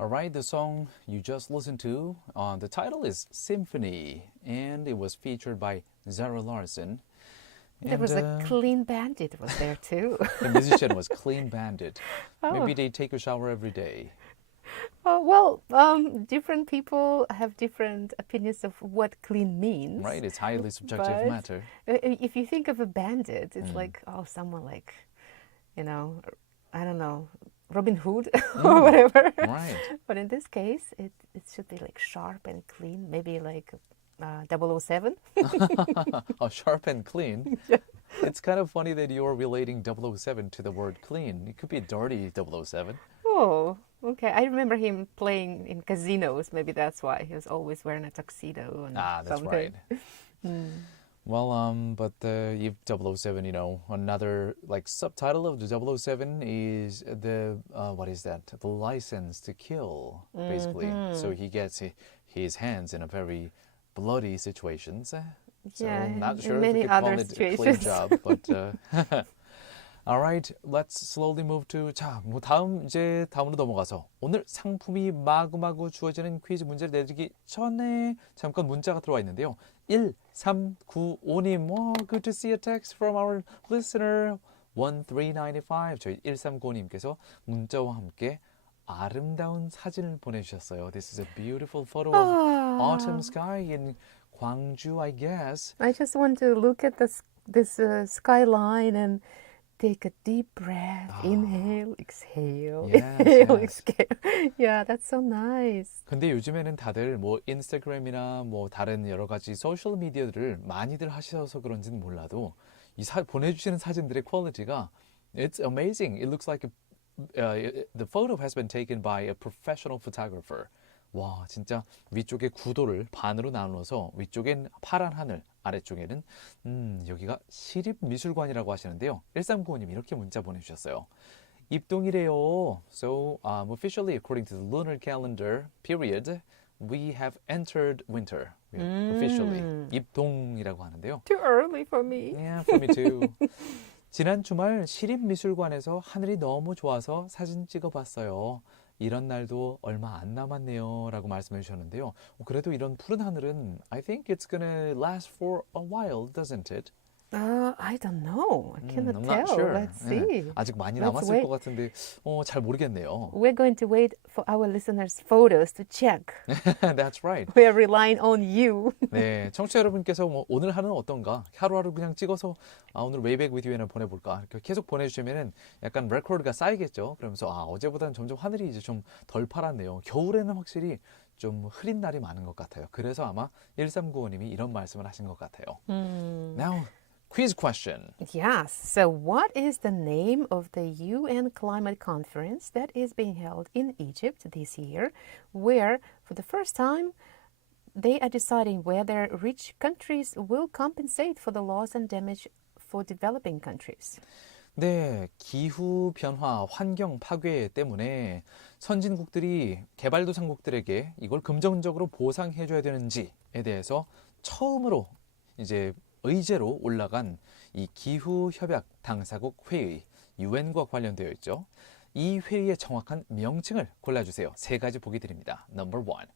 All right, the song you just listened to, the title is Symphony, and it was featured by Zara Larsson. There was a Clean Bandit was there too. The musician was Clean Bandit. Oh. Maybe they take a shower every day. Different people have different opinions of what clean means. Right? It's highly subjective But matter. if you think of a bandit, it's like, oh, someone like, you know, I don't know, Robin Hood or whatever. Right. But in this case, it should be like sharp and clean, maybe like 007. Oh, sharp and clean. Yeah. It's kind of funny that you're relating 007 to the word clean. It could be dirty 007. Oh, okay. I remember him playing in casinos. Maybe that's why he was always wearing a tuxedo and That's something. right. Well, but if 007, you know, another like subtitle of the 007 is the what is that? The license to kill, basically. So he gets his hands in a very bloody situations. So Yeah, I'm not in sure if many we could call other it a clean situations. job, but all right, let's slowly move to 자, 뭐 다음으로 넘어가서 오늘 상품이 마구마구 주어지는 퀴즈 문제를 내드리기 전에 잠깐 문자가 들어와 있는데요. 1395님, good to see a text from our listener 1395. 저희 1395님께서 문자와 함께 아름다운 사진을 보내주셨어요. This is a beautiful photo of autumn sky in Gwangju, I guess. I just want to look at this skyline and take a deep breath. Inhale, exhale. Yes, Inhale, yes. exhale. Yeah, that's so nice. 근데 요즘에는 다들 뭐 인스타그램이나 뭐 다른 여러 가지 소셜 미디어들을 많이들 하셔서 그런지는 몰라도 보내주시는 사진들의 퀄리티가 it's amazing. It looks like the photo has been taken by a professional photographer. 와, 진짜 위쪽에 구도를 반으로 나누어서 위쪽엔 파란 하늘, 아래쪽에는 여기가 시립미술관이라고 하시는데요. 1395님 이렇게 문자 보내주셨어요. 입동이래요. So officially, according to the lunar calendar period, we have entered winter. Officially. 입동이라고 하는데요. Too early for me. Yeah, for me too. 지난 주말 시립미술관에서 하늘이 너무 좋아서 사진 찍어봤어요. 이런 날도 얼마 안 남았네요 라고 말씀해 주셨는데요. 그래도 이런 푸른 하늘은 I think it's gonna last for a while, doesn't it? I don't know. I cannot I'm tell. not sure. Let's see. 예, 아직 많이 Let's 남았을 wait. 것 같은데 잘 모르겠네요. We're going to wait for our listeners' photos to check. That's right. We're relying on you. 네, 청취자 여러분께서 뭐 오늘 하루는 어떤가? 하루하루 그냥 찍어서 오늘 웨이백 위드 유엔을 보내볼까? 이렇게 계속 보내주시면은 약간 레코드가 쌓이겠죠. 그러면서 어제보다는 점점 하늘이 이제 좀 덜 파랗네요. 겨울에는 확실히 좀 흐린 날이 많은 것 같아요. 그래서 아마 1395님이 이런 말씀을 하신 것 같아요. Now, quiz question. Yes. So, what is the name of the UN climate conference that is being held in Egypt this year, where, for the first time, they are deciding whether rich countries will compensate for the loss and damage for developing countries? 네, 기후 변화, 환경 파괴 때문에 선진국들이 개발도상국들에게 이걸 금전적으로 보상해줘야 되는지에 대해서 처음으로 이제 의제로 올라간 이 기후협약 당사국 회의, UN과 관련되어 있죠. 이 회의의 정확한 명칭을 골라주세요. 세 가지 보기 드립니다. Number 1.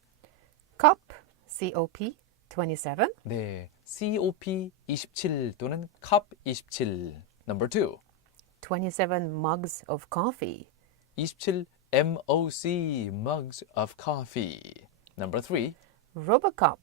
COP, COP 27. 네, COP27 또는 COP27. Number 2. 27 mugs of coffee. 27 MOC, mugs of coffee. Number 3. RoboCop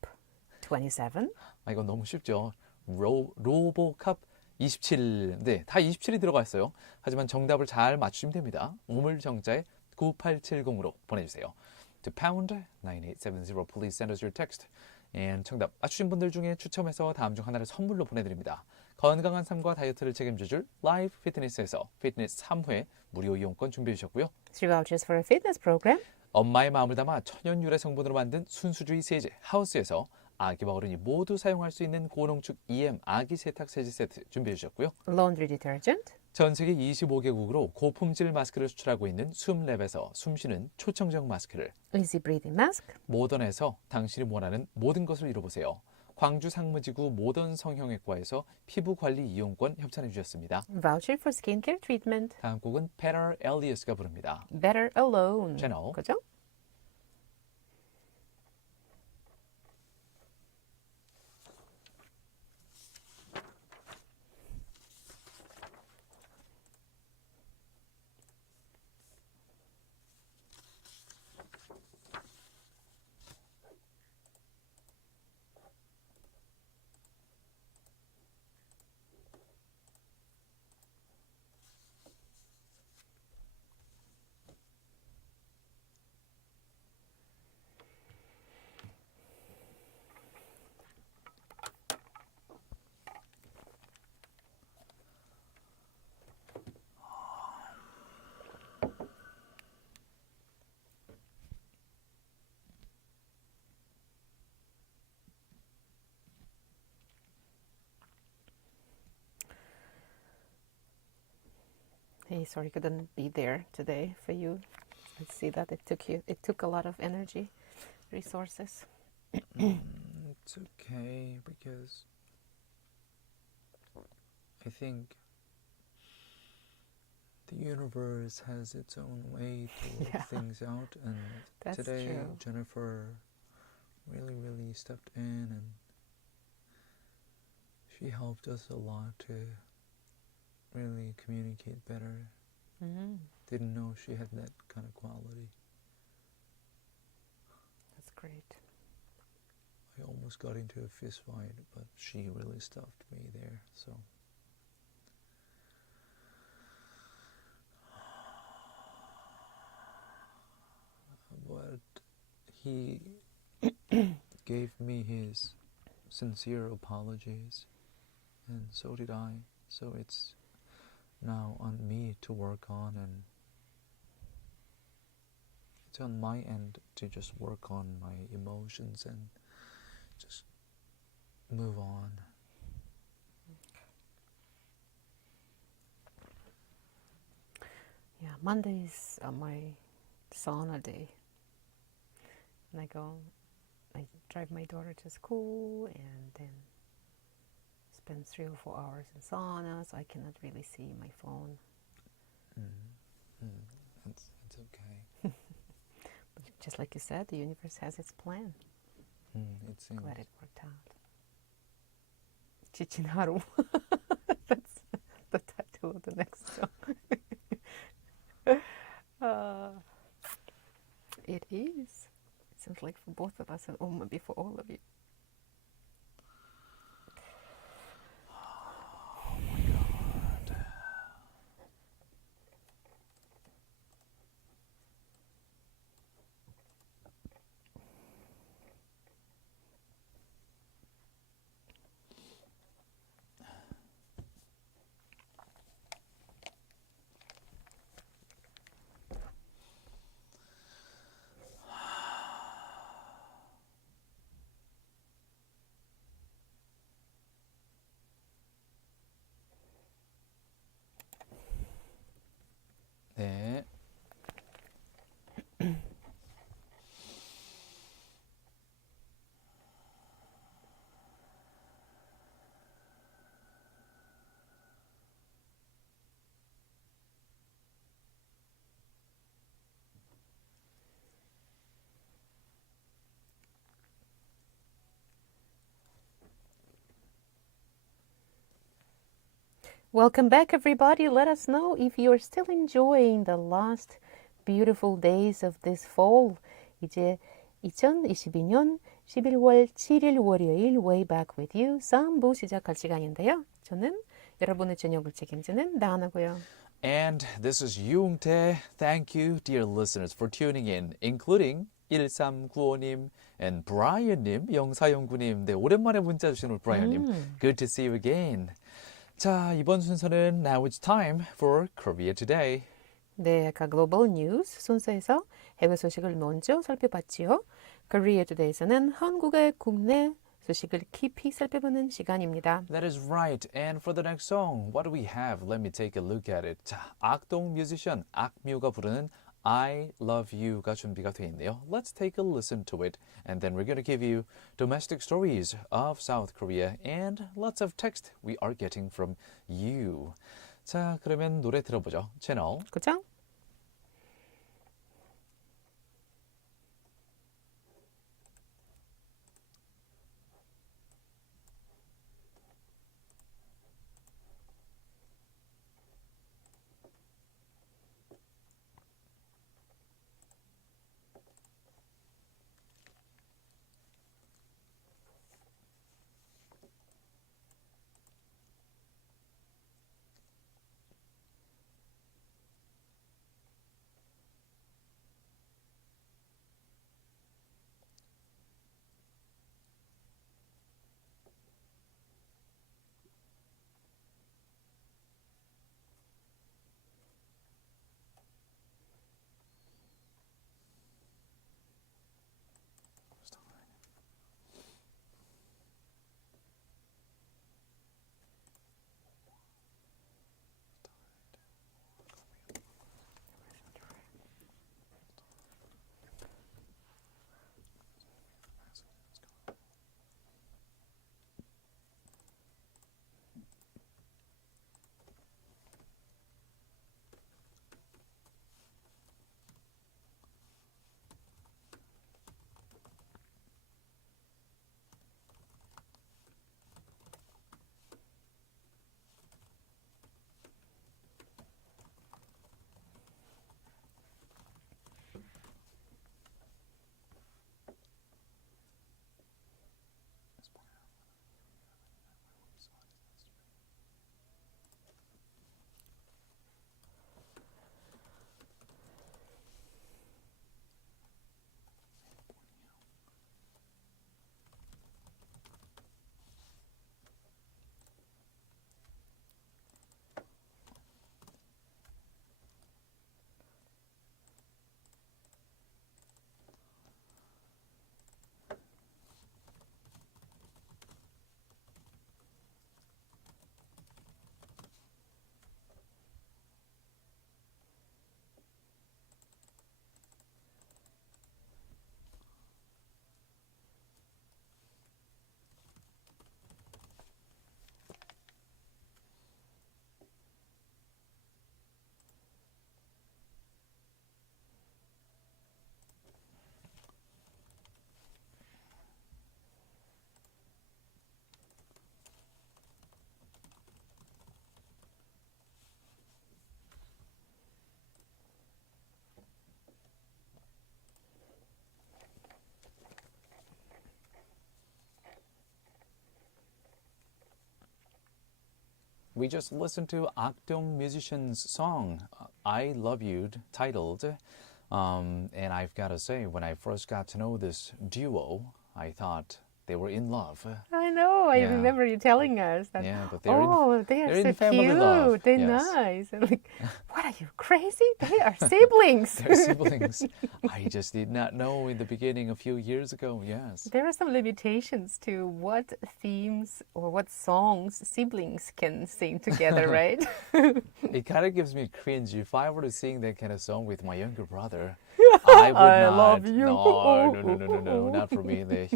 27. 이건 너무 쉽죠. 로보캅 27. 네, 다 27이 들어가 있어요. 하지만 정답을 잘 맞추시면 됩니다. 우물정자에 9870으로 보내주세요. To pound 9870, please send us your text. And 정답 맞추신 분들 중에 추첨해서 다음 중 하나를 선물로 보내드립니다. 건강한 삶과 다이어트를 책임져줄 라이브 피트니스에서 피트니스 3회 무료 이용권 준비해 주셨고요. 3 vouchers for a fitness program. 엄마의 마음을 담아 천연 유래 성분으로 만든 순수주의 세제 하우스에서 아기와 어른이 모두 사용할 수 있는 고농축 EM 아기 세탁 세제 세트 준비해 주셨고요. Laundry detergent. 전 세계 25개국으로 고품질 마스크를 수출하고 있는 숨랩에서 숨쉬는 초청적 마스크를, Easy breathing mask. 모던에서 당신이 원하는 모든 것을 이뤄보세요. 광주 상무지구 모던 성형외과에서 피부관리 이용권 협찬해 주셨습니다. Voucher for skincare treatment. 다음 곡은 Peter Elias가 부릅니다. Better alone. 채널. 그죠? Hey, sorry, couldn't be there today for you. I see that it took a lot of energy, resources. It's okay because I think the universe has its own way to work things out, and That's today true. Jennifer really stepped in, and she helped us a lot to really communicate better. Didn't know she had that kind of quality. That's great. I almost got into a fist fight, but she really stopped me there, so. But he gave me his sincere apologies, and so did I. So it's now on me to work on, and it's on my end to just work on my emotions and just move on. Yeah, Monday is my sauna day. And I drive my daughter to school and then spend 3 or 4 hours in sauna, so I cannot really see my phone. It's okay. But just like you said, the universe has its plan. It seems. Glad it worked out. 지친 하루. That's the title of the next song. It is. It seems like for both of us, and maybe for all of you. Oh my God. 네. Welcome back, everybody. Let us know if you're still enjoying the last beautiful days of this fall. 이제 2022년 11월 7일 월요일 Way Back With You 3부 시작할 시간인데요. 저는 여러분의 저녁을 책임지는 나나고요. And this is Yoongtae. Thank you, dear listeners, for tuning in, including 1395님 and Brian님, 0409님. 네, 오랜만에 문자 주신 우리 Brian님. Good to see you again. 자, 이번 순서는 Now it's time for Korea Today. 네, 아까 글로벌 뉴스 순서에서 해외 소식을 먼저 살펴봤지요. Korea Today에서는 한국의 국내 소식을 깊이 살펴보는 시간입니다. That is right. And for the next song, what do we have? Let me take a look at it. 자, 악동 뮤지션 악뮤가 부르는 I Love You가 준비가 되어 있네요. Let's take a listen to it. And then we're going to give you domestic stories of South Korea and lots of text we are getting from you. 자, 그러면 노래 들어보죠. 채널 그죠? we just listened to Akdong musician's song, I Love You, titled. And I've got to say, when I first got to know this duo, I thought they were in love. I know. I Yeah. remember you telling us that. Yeah, but they're they are they're so in family cute. love. They're Yes. nice. I'm like, what are you crazy? They are siblings. They're siblings. I just did not know in the beginning a few years ago. Yes. There are some limitations to what themes or what songs siblings can sing together, right? It kind of gives me cringe if I were to sing that kind of song with my younger brother. I would I not. love you. No, not for me. 네.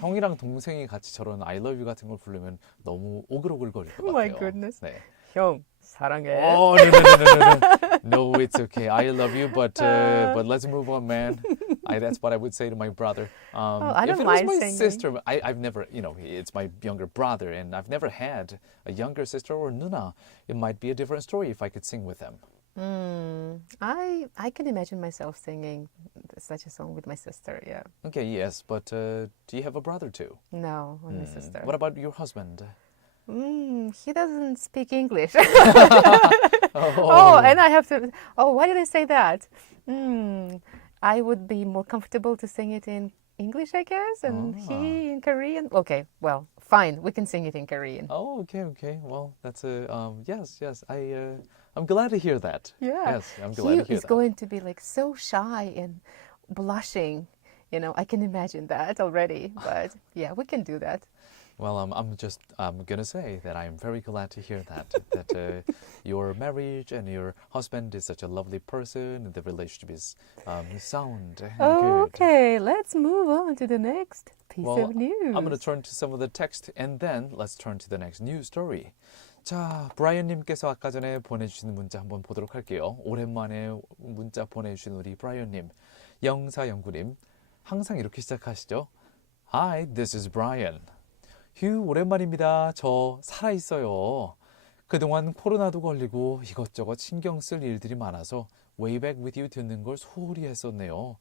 형이랑 동생이 같이 저런 I love you 같은 걸 부르면 너무 오글오글거릴 것 Oh 같아요. my goodness. 네. 형, 사랑해. Oh no. No, it's okay. I love you, but let's move on, man. That's what I would say to my brother. I don't if it mind was my singing. sister, I've never, it's my younger brother, and I've never had a younger sister or 누나. It might be a different story if I could sing with them. I can imagine myself singing such a song with my sister, yeah. Okay, yes, but do you have a brother too? No, only sister. What about your husband? He doesn't speak English. Oh, And I have to. Oh, why did I say that? I would be more comfortable to sing it in English, I guess, and he in Korean. Okay, well, fine. We can sing it in Korean. Oh, okay. Well, that's a yes. I'm glad to hear that. Yeah. Yes, I'm glad to He hear is that. going to be like so shy and blushing. I can imagine that already. But yeah, we can do that. Well, I'm gonna say that I am very glad to hear that your marriage and your husband is such a lovely person, and the relationship is sound and good. Okay, let's move on to the next piece Well, of news. I'm gonna turn to some of the text, and then let's turn to the next news story. 자, 브라이언님께서 아까 전에 보내주신 문자 한번 보도록 할게요. 오랜만에 문자 보내주신 우리 브라이언님, 영사영구님, 항상 이렇게 시작하시죠. Hi, this is Brian. 휴, 오랜만입니다. 저 살아있어요. 그동안 코로나도 걸리고 이것저것 신경 쓸 일들이 많아서 Way Back With You 듣는 걸 소홀히 했었네요.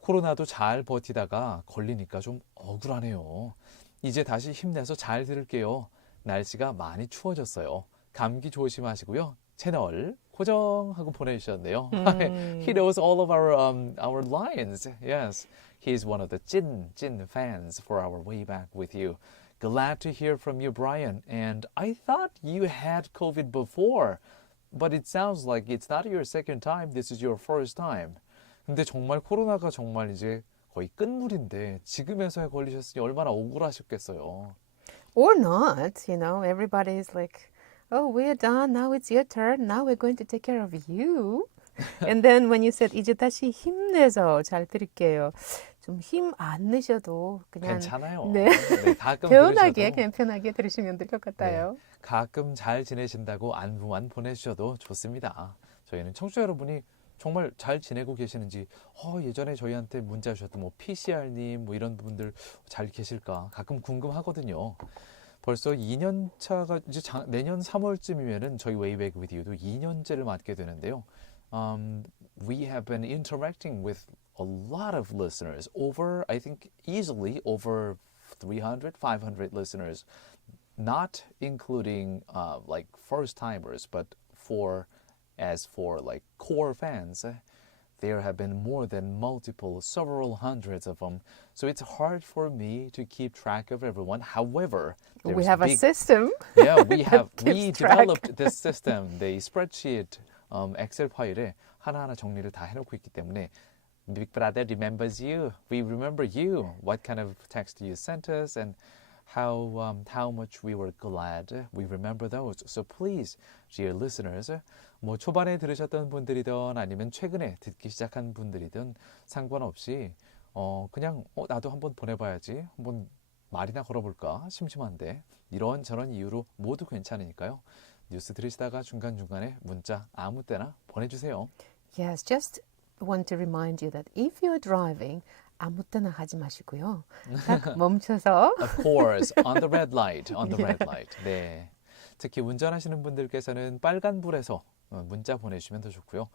코로나도 잘 버티다가 걸리니까 좀 억울하네요. 이제 다시 힘내서 잘 들을게요. 날씨가 많이 추워졌어요. 감기 조심하시고요. 채널 고정하고 보내주셨네요. He knows all of our lines. Yes, he's one of the 찐 fans for our Way Back With You. Glad to hear from you, Brian. And I thought you had COVID before, but it sounds like it's not your second time. This is your first time. 근데 정말 코로나가 정말 이제 거의 끝물인데 지금에서야 걸리셨으니 얼마나 억울하셨겠어요. Or not, everybody's like, oh, we're done. Now it's your turn. Now we're going to take care of you. And then when you said, 이제 다시 힘내서 잘 들을게요. 좀 힘 안 내셔도 그냥 괜찮아요. 네. 네, 가끔 편하게, 들으셔도, 그냥 편하게 들으시면 될 것 같아요. 네, 가끔 잘 지내신다고 안부만 보내주셔도 좋습니다. 저희는 청취자 여러분이 정말 잘 지내고 계시는지 예전에 저희한테 문자 주셨던 PCR님 이런 분들 잘 계실까 가끔 궁금하거든요. 벌써 2년 차가 이제 내년 3월쯤이면은 저희 Way Back With You도 2년째를 맞게 되는데요. We have been interacting with a lot of listeners, I think easily over 300, 500 listeners, not including like first timers, but as for like core fans, there have been more than several hundreds of them. So it's hard for me to keep track of everyone. However, We have a system. Yeah, we keeps track. developed this system. The spreadsheet 엑셀 파일에 하나하나 정리를 다 해놓고 있기 때문에 Big Brother remembers you. We remember you. What kind of text you sent us and how much we were glad. We remember those. So please, dear listeners, 초반에 들으셨던 분들이든 아니면 최근에 듣기 시작한 분들이든 상관없이 그냥 나도 한번 보내봐야지. 한번 말이나 걸어볼까? 심심한데. 이런저런 이유로 모두 괜찮으니까요. 뉴스 들으시다가 중간중간에 문자 아무 때나 보내주세요. Yes, just want to remind you that if you're driving, 아무 때나 하지 마시고요. 딱 멈춰서. Of course, on the red light, red light. 네. 특히 운전하시는 분들께서는 빨간불에서 문자 보내주시면 더 좋고요.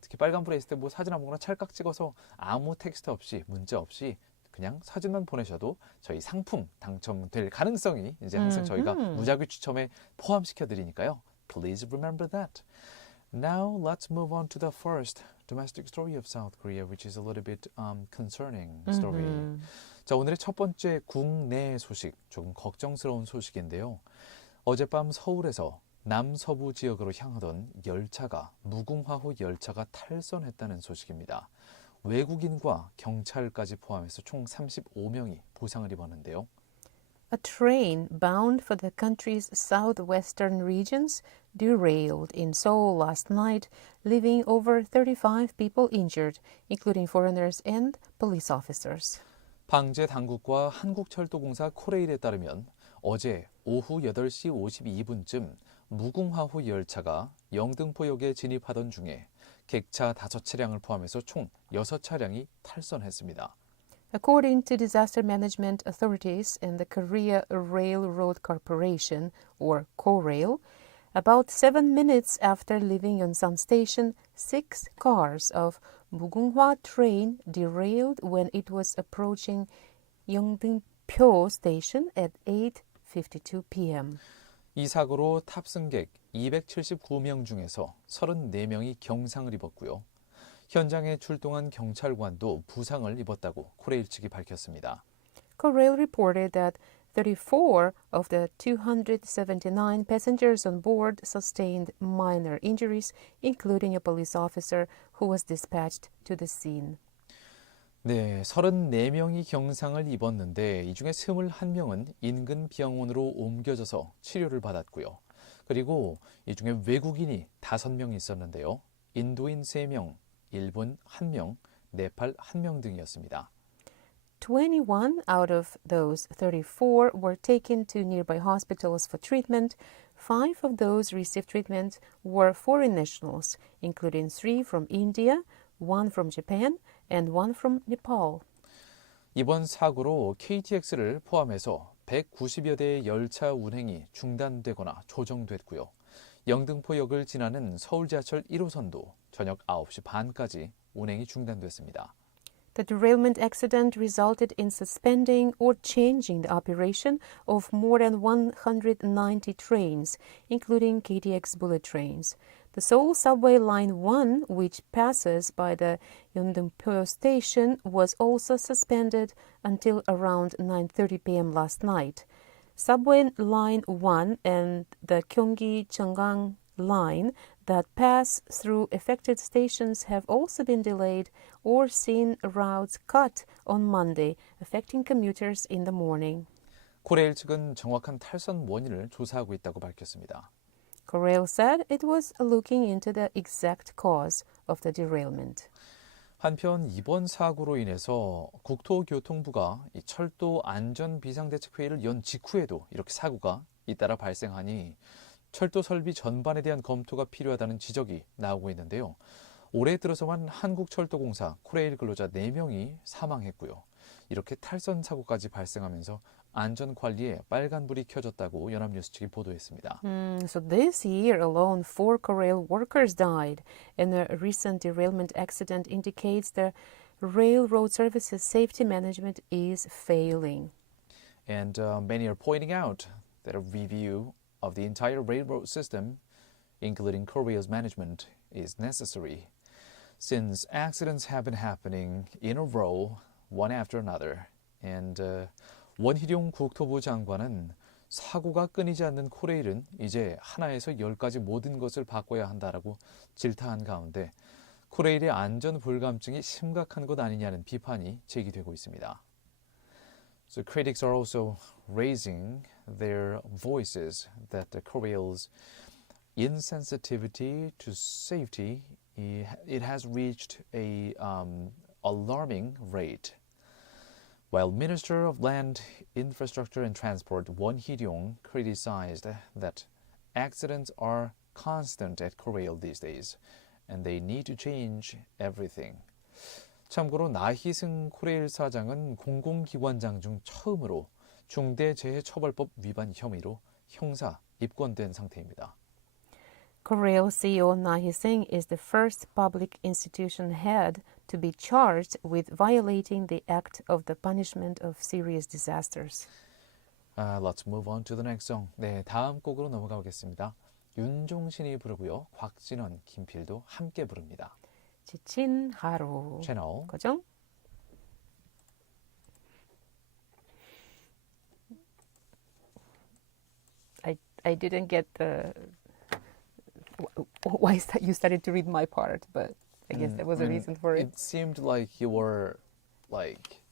특히 빨간불에 있을 때 사진 아무거나 찰칵 찍어서 아무 텍스트 없이 문자 없이 그냥 사진만 보내셔도 저희 상품 당첨될 가능성이 이제 항상 저희가 무작위 추첨에 포함시켜 드리니까요. Please remember that. Now let's move on to the first domestic story of South Korea, which is a little bit concerning story. 자, 오늘의 첫 번째 국내 소식, 조금 걱정스러운 소식인데요. 어젯밤 서울에서 남서부 지역으로 향하던 열차가 무궁화호 열차가 탈선했다는 소식입니다. 외국인과 경찰까지 포함해서 총 35명이 부상을 입었는데요. A train bound for the country's southwestern regions derailed in Seoul last night, leaving over 35 people injured, including foreigners and police officers. 방제 당국과 한국철도공사 코레일에 따르면 어제 오후 8시 52분쯤 무궁화호 열차가 영등포역에 진입하던 중에 객차 5차량을 포함해서 총 6차량이 탈선했습니다. According to disaster management authorities and the Korea Railroad Corporation, or KORAIL, about 7 minutes after leaving Yonsan Station, 6 cars of 무궁화 train derailed when it was approaching 영등포 Station at 8:52 p.m. 이 사고로 탑승객 279명 중에서 34명이 경상을 입었고요. 현장에 출동한 경찰관도 부상을 입었다고 코레일 측이 밝혔습니다. KORAIL reported that 34 of the 279 passengers on board sustained minor injuries, including a police officer who was dispatched to the scene. 네, 34명이 경상을 입었는데 이 중에 21명은 인근 병원으로 옮겨져서 치료를 받았고요. 그리고 이 중에 외국인이 5명 있었는데요. 인도인 3명, 일본 1명, 네팔 1명 등이었습니다. 21 out of those 34 were taken to nearby hospitals for treatment. 5 of those received treatment were foreign nationals, including 3 from India, 1 from Japan, and 1 from Nepal. 이번 사고로 KTX를 포함해서 190여 대의 열차 운행이 중단되거나 조정됐고요. 영등포역을 지나는 서울 지하철 1호선도 저녁 9시 반까지 운행이 중단됐습니다. The derailment accident resulted in suspending or changing the operation of more than 190 trains, including KTX bullet trains. The Seoul Subway Line 1, which passes by the Yeondeungpo station, was also suspended until around 9:30 p.m. last night. Subway Line 1 and the Gyeonggi-Cheonggang Line that pass through affected stations have also been delayed or seen routes cut on Monday, affecting commuters in the morning. 코레일 측은 정확한 탈선 원인을 조사하고 있다고 밝혔습니다. KORAIL said it was looking into the exact cause of the derailment. 한편 이번 사고로 인해서 국토교통부가 이 철도 안전 비상대책회의를 연 직후에도 이렇게 사고가 잇따라 발생하니 철도 설비 전반에 대한 검토가 필요하다는 지적이 나오고 있는데요. 올해 들어서만 한국철도공사 코레일 근로자 4명이 사망했고요. 이렇게 탈선 사고까지 발생하면서 안전관리에 빨간불이 켜졌다고 연합뉴스 측이 보도했습니다. So this year alone, 4 KORAIL workers died, and a recent derailment accident indicates the railroad services safety management is failing. And many are pointing out that a review of the entire railroad system, including Korea's management, is necessary, since accidents have been happening in a row, one after another. And 원희룡 국토부 장관은 사고가 끊이지 않는 코레일은 이제 하나에서 10가지 모든 것을 바꿔야 한다라고 질타한 가운데 코레일의 안전 불감증이 심각한 것 아니냐는 비판이 제기되고 있습니다. So critics are also raising their voices that the Korea's insensitivity to safety it has reached a alarming rate. While Minister of Land, Infrastructure and Transport Won Hee-ryong criticized that accidents are constant at KORAIL these days, and they need to change everything. 참고로 나희승 코레일 사장은 공공기관장 중 처음으로 중대재해처벌법 위반 혐의로 형사 입건된 상태입니다. Koreo CEO Na Hee-seng is the first public institution head to be charged with violating the act of the punishment of serious disasters. Let's move on to the next song. 네, 다음 곡으로 넘어가 보겠습니다. 윤종신이 부르고요. 곽진원, 김필도 함께 부릅니다. 지친 하루. 채널. 그죠? I didn't get the why you started to read my part, but I guess there was a reason for it. It seemed like you were like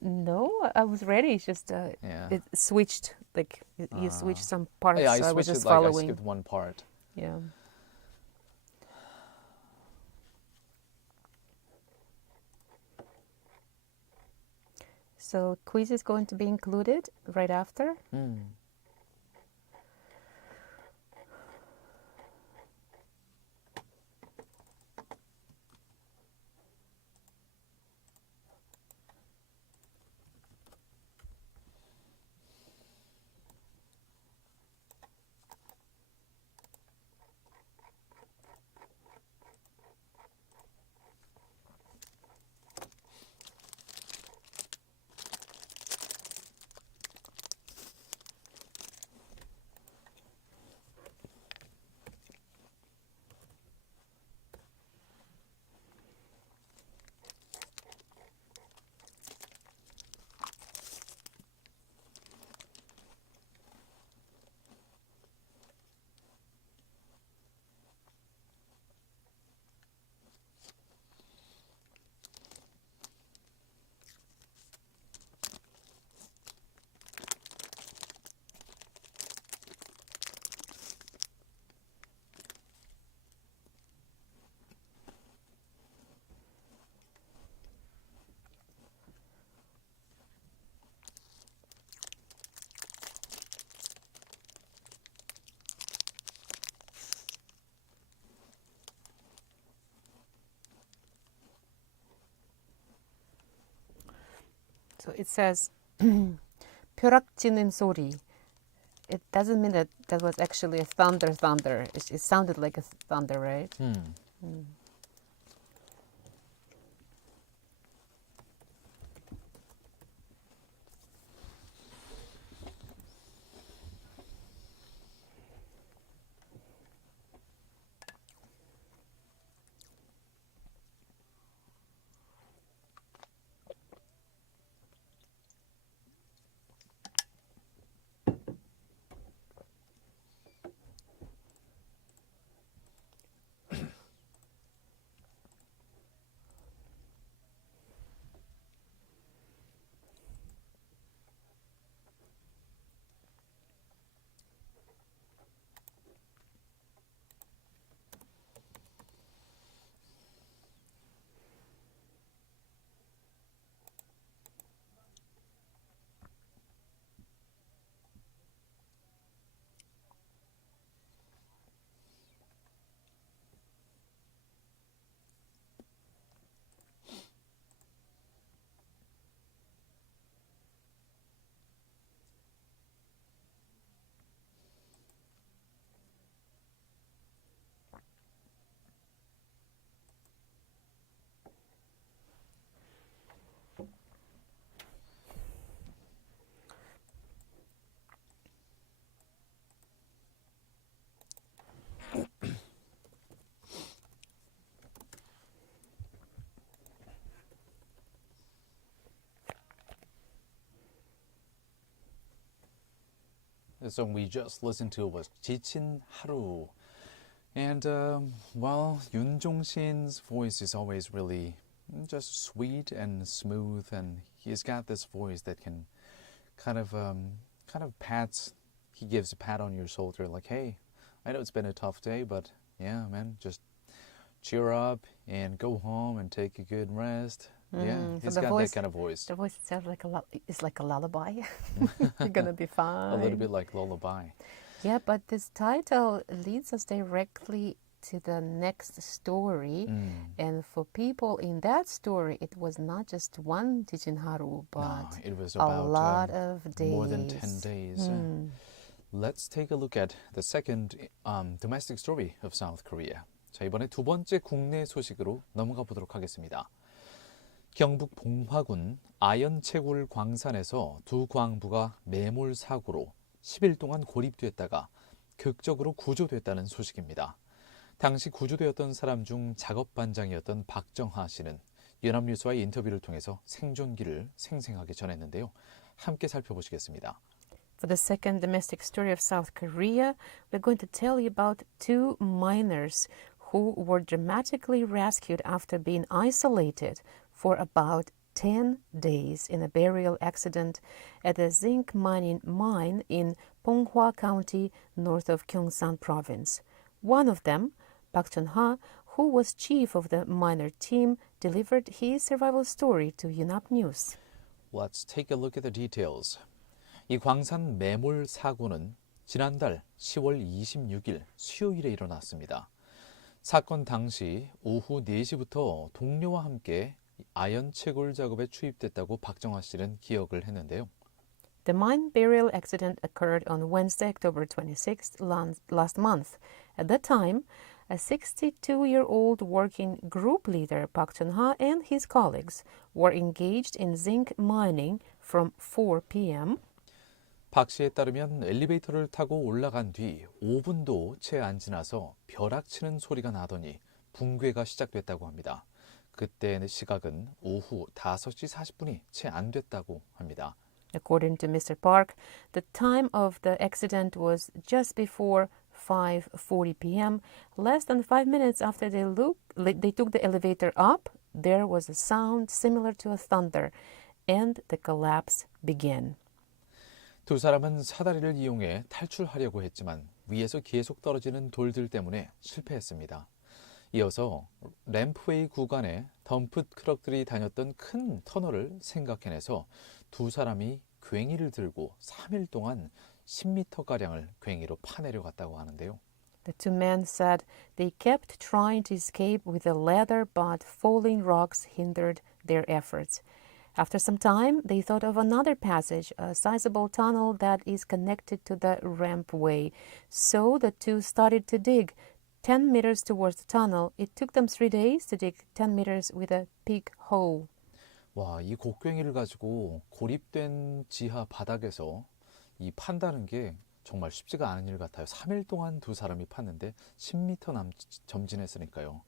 No, I was ready. It's just yeah. it switched. Like you switched some parts. Yeah, I so I was switched it just like I following. skipped one part. Yeah. So quiz is going to be included right after. So it says 벼락치는 소리. It doesn't mean that that was actually a thunder. It sounded like a thunder, right? The song we just listened to was 지친 하루. And, well, Yoon Jong-shin's voice is always really just sweet and smooth, and he's got this voice that can kind of pats, he gives a pat on your shoulder like, hey, I know it's been a tough day, but yeah, man, just cheer up and go home and take a good rest. Yeah, he's got that kind of voice. The voice itself is like a lullaby. You're gonna be fine. A little bit like lullaby. Yeah, but this title leads us directly to the next story. And for people in that story, it was not just one 지친 하루, but No, it was a about lot of days. more than 10 days. Let's take a look at the second domestic story of South Korea. 자, 이번에 두 번째 국내 소식으로 넘어가 보도록 하겠습니다. 경북 봉화군 아연채굴 광산에서 두 광부가 매몰 사고로 10일 동안 고립됐다가 극적으로 구조됐다는 소식입니다. 당시 구조되었던 사람 중 작업반장이었던 박정하 씨는 연합뉴스와의 인터뷰를 통해서 생존기를 생생하게 전했는데요. 함께 살펴보시겠습니다. For the second domestic story of South Korea, we're going to tell you about two miners who were dramatically rescued after being isolated for about 10 days in a burial accident at a zinc mining mine in Ponghwa County, north of Gyeongsang Province. One of them, Park Chun-ha, who was chief of the miner team, delivered his survival story to Yonhap News. Let's take a look at the details. 이 광산 매몰 사고는 지난달 10월 26일 수요일에 일어났습니다. 사건 당시 오후 4시부터 동료와 함께 아연 채굴 작업에 출입됐다고 박정하 씨는 기억을 했는데요. The mine burial accident occurred on Wednesday, October 26th last month. At that time, a 62-year-old working group leader, Park Chun-ha, and his colleagues were engaged in zinc mining from 4 p.m. 박 씨에 따르면 엘리베이터를 타고 올라간 뒤 5분도 채 안 지나서 벼락치는 소리가 나더니 붕괴가 시작됐다고 합니다. 그때 시각은 오후 5시 40분이 채 안 됐다고 합니다. According to Mr. Park, the time of the accident was just before 5:40 p.m. Less than 5 minutes after they took the elevator up, there was a sound similar to a thunder, and the collapse began. 두 사람은 사다리를 이용해 탈출하려고 했지만 위에서 계속 떨어지는 돌들 때문에 실패했습니다. 이어서 램프웨이 구간에 덤프 트럭들이 다녔던 큰 터널을 생각해내서 두 사람이 괭이를 들고 3일 동안 10m가량을 괭이로 파내려갔다고 하는데요. The two men said they kept trying to escape with the ladder, but falling rocks hindered their efforts. After some time, they thought of another passage, a sizable tunnel that is connected to the rampway. So the two started to dig 10 meters towards the tunnel. It took them 3 days to dig 10 meters with a big hoe. 와, 이 곡괭이를 가지고 고립된 지하 바닥에서 이 판다는 게 정말 쉽지가 않은 일 같아요. 3일 동안 두 사람이 팠는데 10m 점진했으니까요.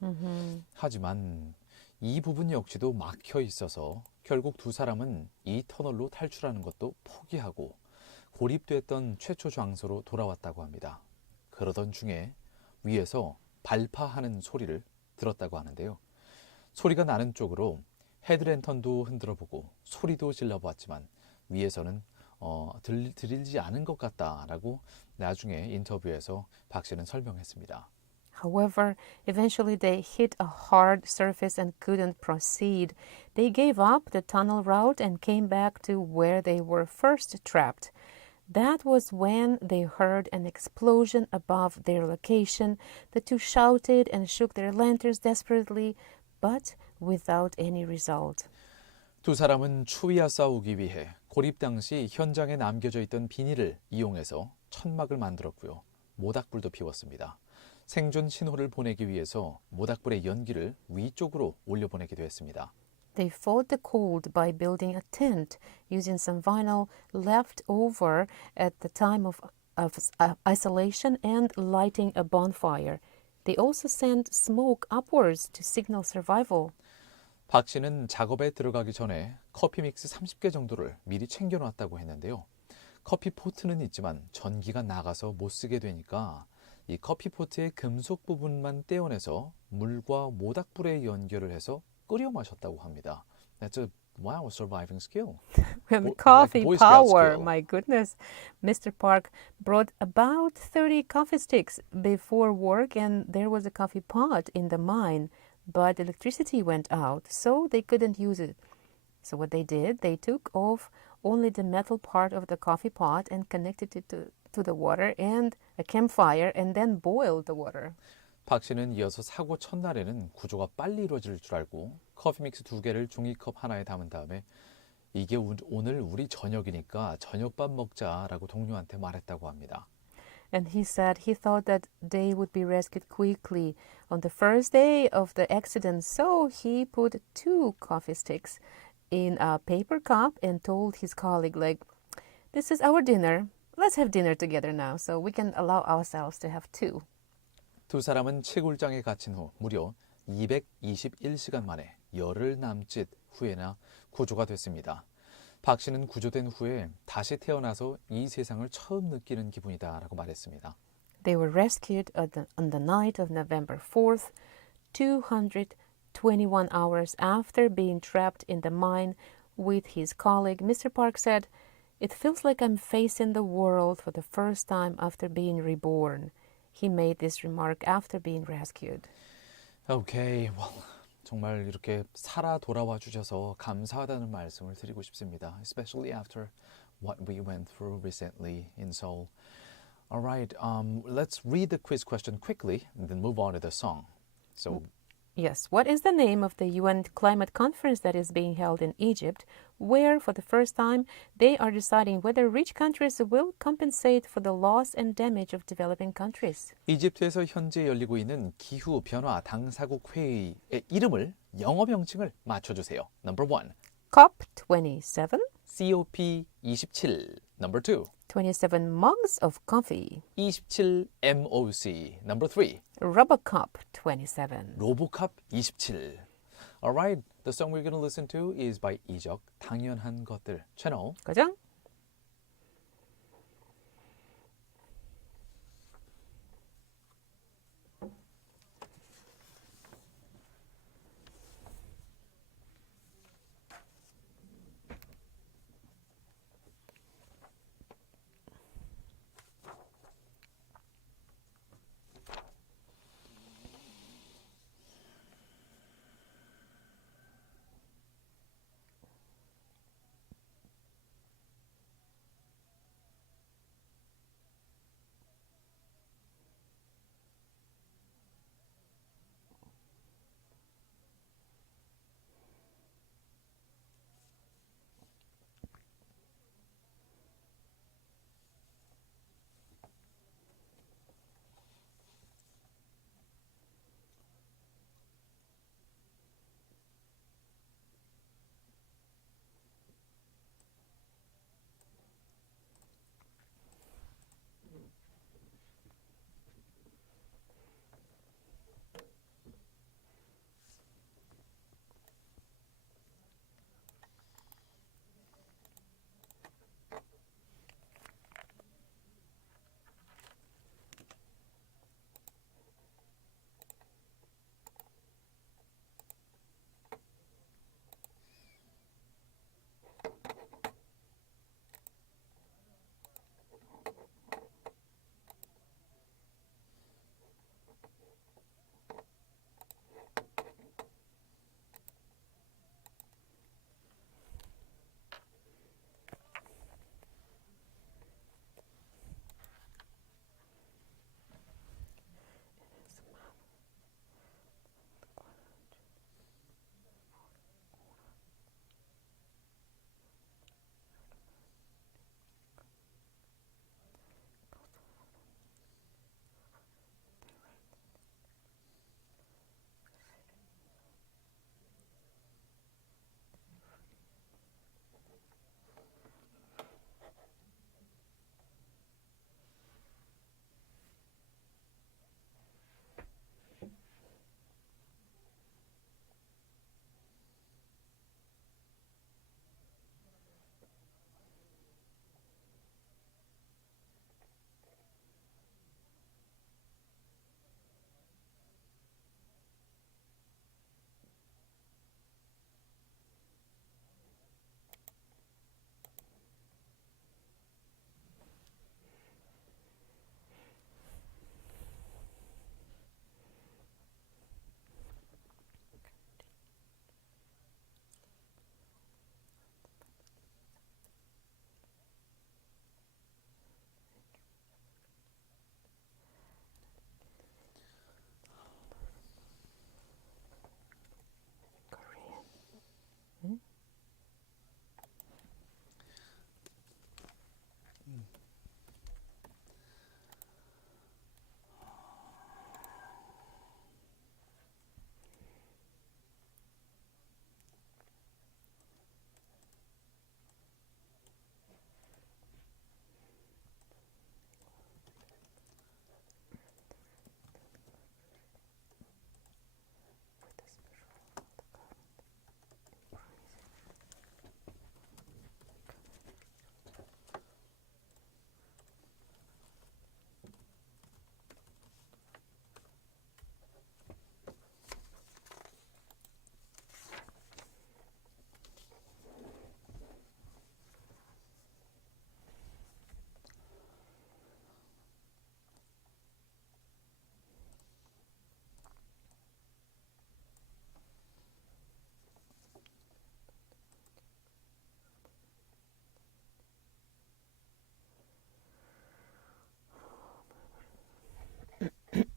하지만 이 부분 역시도 막혀 있어서 결국 두 사람은 이 터널로 탈출하는 것도 포기하고 고립됐던 최초 장소로 돌아왔다고 합니다. 그러던 중에 위에서 발파하는 소리를 들었다고 하는데요. 소리가 나는 쪽으로 헤드랜턴도 흔들어보고 소리도 질러보았지만 위에서는 들리지 않은 것 같다라고 나중에 인터뷰에서 박 씨는 설명했습니다. However, eventually they hit a hard surface and couldn't proceed. They gave up the tunnel route and came back to where they were first trapped. That was when they heard an explosion above their location. The two shouted and shook their lanterns desperately, but without any result. 두 사람은 추위와 싸우기 위해 고립 당시 현장에 남겨져 있던 비닐을 이용해서 천막을 만들었고요. 모닥불도 피웠습니다. 생존 신호를 보내기 위해서 모닥불의 연기를 위쪽으로 올려보내기도 했습니다. They fought the cold by building a tent using some vinyl left over at the time of isolation and lighting a bonfire. They also sent smoke upwards to signal survival. 박 씨는 작업에 들어가기 전에 커피 믹스 30개 정도를 미리 챙겨놨다고 했는데요. 커피 포트는 있지만 전기가 나가서 못 쓰게 되니까 이 커피 포트의 금속 부분만 떼어내서 물과 모닥불에 연결을 해서 끓여 마셨다고 합니다. That's a wow surviving skill. When coffee Boy Scout power, skill. my goodness. Mr. Park brought about 30 coffee sticks before work, and there was a coffee pot in the mine, but electricity went out, so they couldn't use it. So what they did, they took off only the metal part of the coffee pot and connected it to the water and a campfire, and then boiled the water. 박 씨는 이어서 사고 첫날에는 구조가 빨리 이루어질 줄 알고 커피 믹스 2개를 종이컵 하나에 담은 다음에 이게 오늘 우리 저녁이니까 저녁밥 먹자라고 동료한테 말했다고 합니다. And he said he thought that they would be rescued quickly on the first day of the accident. So he put 2 coffee sticks in a paper cup and told his colleague, like, this is our dinner. Let's have dinner together now. So we can allow ourselves to have 2. 두 사람은 채굴장에 갇힌 후 무려 221시간 만에 열흘 남짓 후에나 구조가 됐습니다. 박 씨는 구조된 후에 다시 태어나서 이 세상을 처음 느끼는 기분이다라고 말했습니다. They were rescued on the night of November 4th, 221 hours after being trapped in the mine with his colleague. Mr. Park said, "It feels like I'm facing the world for the first time after being reborn." He made this remark after being rescued. Okay, well, 정말 이렇게 살아 돌아와 주셔서 감사하다는 말씀을 드리고 싶습니다. Especially after what we went through recently in Seoul. All right, let's read the quiz question quickly and then move on to the song. So, Yes, what is the name of the UN climate conference that is being held in Egypt, where for the first time they are deciding whether rich countries will compensate for the loss and damage of developing countries? 이집트에서 현재 열리고 있는 기후 변화 당사국 회의의 이름을 영어 명칭을 맞춰주세요. Number 1, COP27, COP27. Number 2, 27 mugs of coffee. 27 MOC. Number 3, RoboCop 27. 로보캅 27. Alright, the song we're going to listen to is by 이적, 당연한 것들. 채널 고정.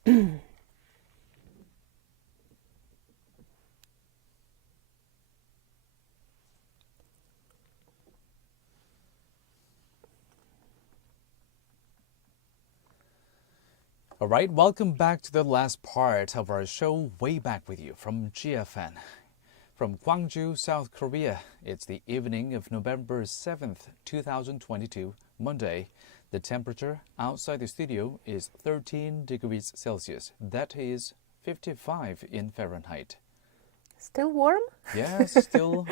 All right, welcome back to the last part of our show, Way Back With You from GFN. From Gwangju, South Korea, it's the evening of November 7th, 2022, Monday. The temperature outside the studio is 13 degrees Celsius. That is 55 in Fahrenheit. Still warm? Yes, still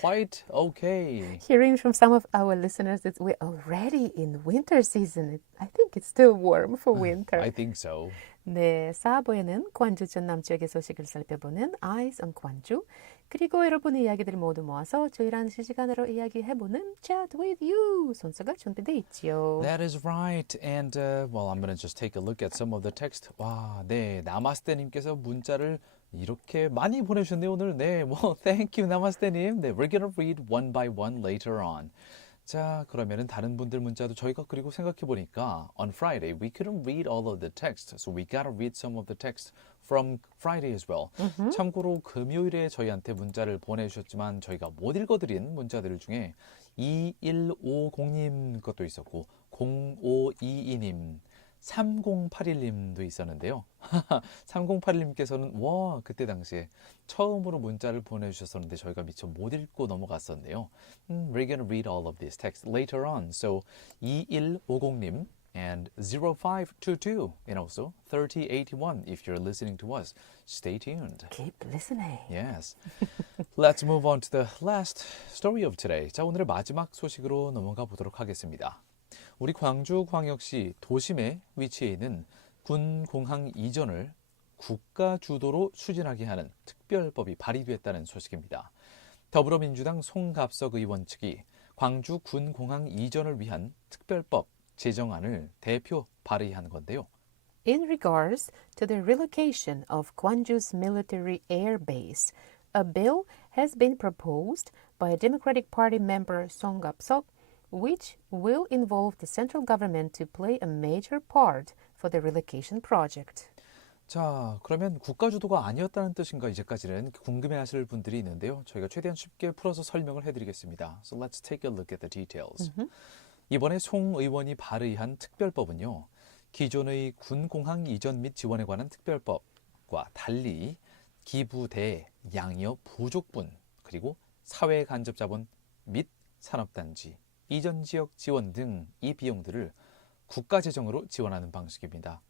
quite okay. Hearing from some of our listeners that we're already in winter season. I think it's still warm for winter. I think so. 네, 4부에는 광주 전남 지역의 소식을 살펴보는 Eyes on 광주, 그리고 여러분의 이야기들을 모두 모아서 조용한 실시간으로 이야기해보는 Chat with You 순서가 준비되어 있지요. That is right. And, well, I'm going to just take a look at some of the text. 와, 네, 나마스테님께서 문자를 이렇게 많이 보내주셨네요, 오늘. 네, well, thank you, 나마스테님. 네, we're going to read one by one later on. 자, 그러면은 다른 분들 문자도 저희가 그리고 생각해보니까 on Friday we couldn't read all of the text, so we gotta read some of the text from Friday as well. 참고로 금요일에 저희한테 문자를 보내주셨지만 저희가 못 읽어드린 문자들 중에 2150님 것도 있었고 0522님 3081님도 있었는데요. 3081님께서는 와 그때 당시에 처음으로 문자를 보내주셨었는데 저희가 미처 못 읽고 넘어갔었네요. We're gonna read all of this text later on. So 2150님 and 0522 and also 3081 if you're listening to us. Stay tuned. Keep listening. Yes. Let's move on to the last story of today. 자, 오늘의 마지막 소식으로 넘어가 보도록 하겠습니다. 우리 광주광역시 도심에 위치해 있는 군공항 이전을 국가 주도로 추진하게 하는 특별법이 발의됐다는 소식입니다. 더불어민주당 송갑석 의원 측이 광주 군공항 이전을 위한 특별법 제정안을 대표 발의한 건데요. In regards to the relocation of Gwangju's military air base, a bill has been proposed by a Democratic Party member Song Gap-seok, which will involve the central government to play a major part for the relocation project. 자, 그러면 국가 주도가 아니었다는 뜻인가 이제까지는 궁금해하실 분들이 있는데요. 저희가 최대한 쉽게 풀어서 설명을 해드리겠습니다. So let's take a look at the details. 이번에 송 의원이 발의한 특별법은요. 기존의 군공항 이전 및 지원에 관한 특별법과 달리 기부 대 양여 부족분 그리고 사회 간접 자본 및 산업단지 이전 지역 지원 등 이 비용들을 국가 재정으로 지원하는 방식입니다.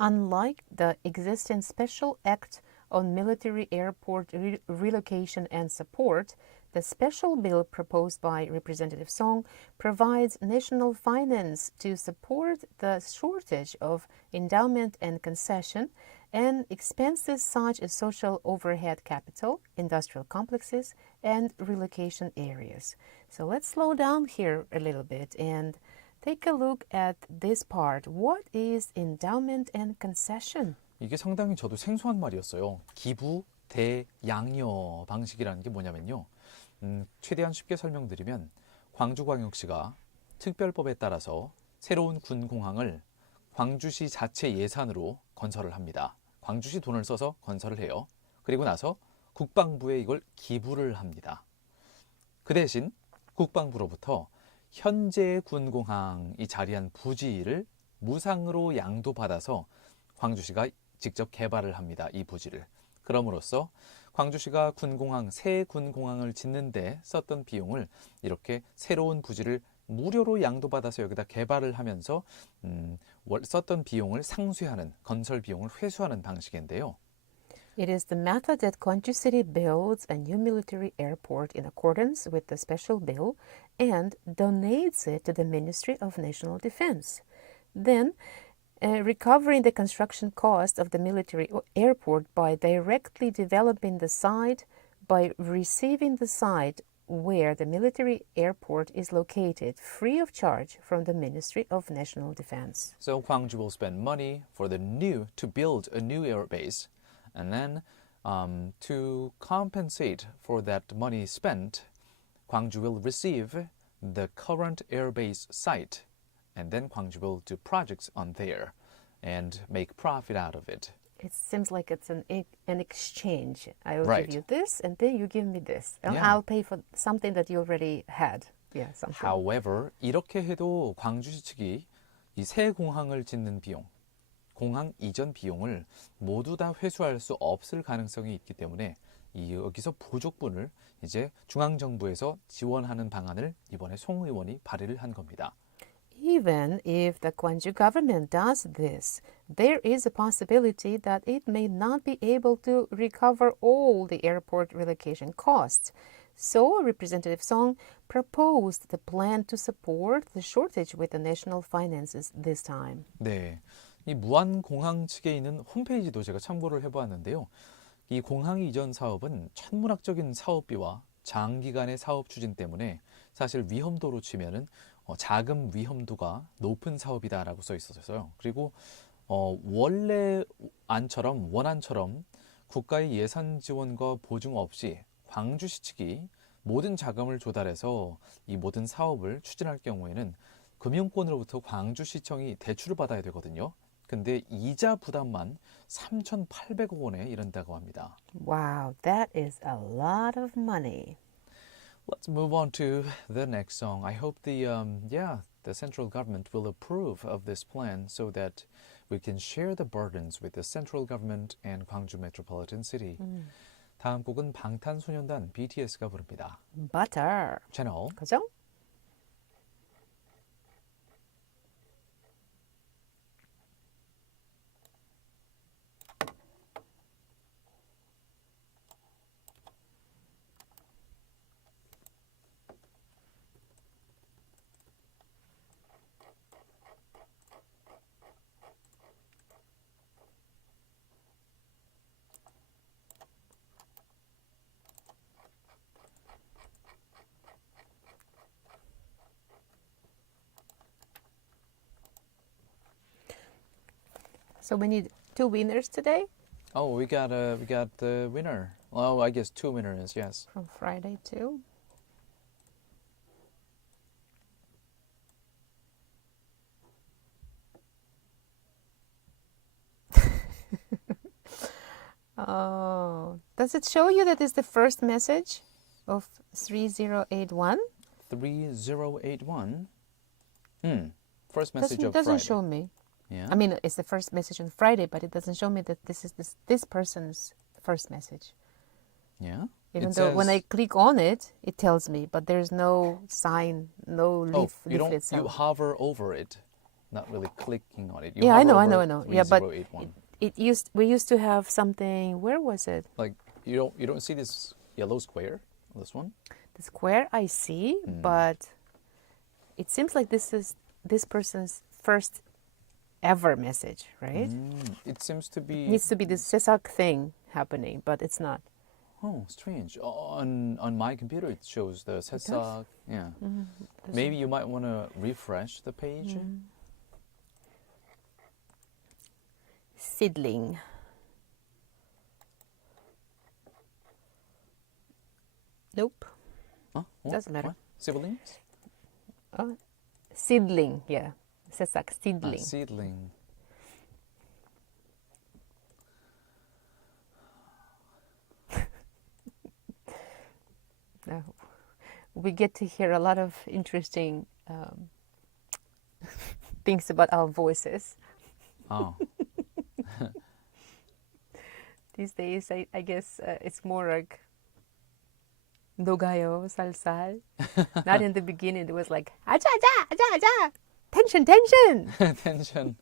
Unlike the existing Special Act on Military Airport Relocation and Support, the special bill proposed by Representative Song provides national finance to support the shortage of endowment and concession and expenses such as social overhead capital, industrial complexes, and relocation areas. So let's slow down here a little bit and take a look at this part. What is endowment and concession? 이게 상당히 저도 생소한 말이었어요. 기부 대 양여 방식이라는 게 뭐냐면요. 최대한 쉽게 설명드리면 광주광역시가 특별법에 따라서 새로운 군공항을 광주시 자체 예산으로 건설을 합니다. 광주시 돈을 써서 건설을 해요. 그리고 나서 국방부에 이걸 기부를 합니다. 그 대신 국방부로부터 현재 군공항이 자리한 부지를 무상으로 양도받아서 광주시가 직접 개발을 합니다. 이 부지를. 그럼으로써 광주시가 새 군공항을 짓는데 썼던 비용을 이렇게 새로운 부지를 무료로 양도받아서 여기다 개발을 하면서 썼던 비용을 상쇄하는, 건설 비용을 회수하는 방식인데요. It is the method that Gwangju City builds a new military airport in accordance with the special bill and donates it to the Ministry of National Defense. Then, recovering the construction cost of the military airport by directly developing the site, by receiving the site where the military airport is located free of charge from the Ministry of National Defense. So Gwangju will spend money to build a new air base, and then to compensate for that money spent, Gwangju will receive the current airbase site, and then Gwangju will do projects on there. and make profit out of it. It seems like it's an exchange. I will Right. give you this, and then you give me this. And Yeah. I'll pay for something that you already had. Yeah, something. However, 이렇게 해도 광주시 측이 이 새 공항을 짓는 비용, 공항 이전 비용을 모두 다 회수할 수 없을 가능성이 있기 때문에 여기서 부족분을 이제 중앙정부에서 지원하는 방안을 이번에 송 의원이 발의를 한 겁니다. Even if the Gwangju government does this, there is a possibility that it may not be able to recover all the airport relocation costs. So Representative Song proposed the plan to support the shortage with the national finances this time. 네, 이 무안공항 측에 있는 홈페이지도 제가 참고를 해보았는데요. 이 공항 이전 사업은 천문학적인 사업비와 장기간의 사업 추진 때문에 사실 위험도로 치면은 자금 위험도가 높은 사업이다라고 써 있었어요. 그리고 원안처럼 국가의 예산 지원과 보증 없이 광주시 측이 모든 자금을 조달해서 이 모든 사업을 추진할 경우에는 금융권으로부터 광주시청이 대출을 받아야 되거든요. 근데 이자 부담만 3,800억 원에 이른다고 합니다. Wow, that is a lot of money. Let's move on to the next song. I hope the central government will approve of this plan so that we can share the burdens with the central government and Gwangju Metropolitan City. 다음 곡은 방탄소년단 BTS가 부릅니다. Butter. 채널 그죠? So we need two winners today Oh, we got the winner. Well, I guess two winners, yes. from Friday too. Oh, does it show you that is the first message of 3081? 3081. First message Doesn't of doesn't Friday. show me. Yeah. I mean, it's the first message on Friday, but it doesn't show me that this is this person's first message. Yeah. Even It though when I says- click on it, it tells me, but there's no sign, no leaflet you sound. hover over it, not really clicking on it. You Yeah, I hover know. over Yeah, but 3081. we used to have something. Where was it? Like you don't see this yellow square, this one. The square I see, but it seems like this is this person's first ever message, right? It seems to be Needs to be this sesak thing happening, but it's not. oh strange. On my computer it shows the sesak. Yeah. Maybe you might want to refresh the page. Seedling. Nope. Huh? What? Doesn't matter. What? Siblings? Seedling, yeah. Sesak, seedling. Seedling. We get to hear a lot of interesting things about our voices. Oh. These days, I guess it's more like 녹아요, 살살. Not in the beginning, it was like 아자, 아자, 아자, 아자. Tension, tension. Tension.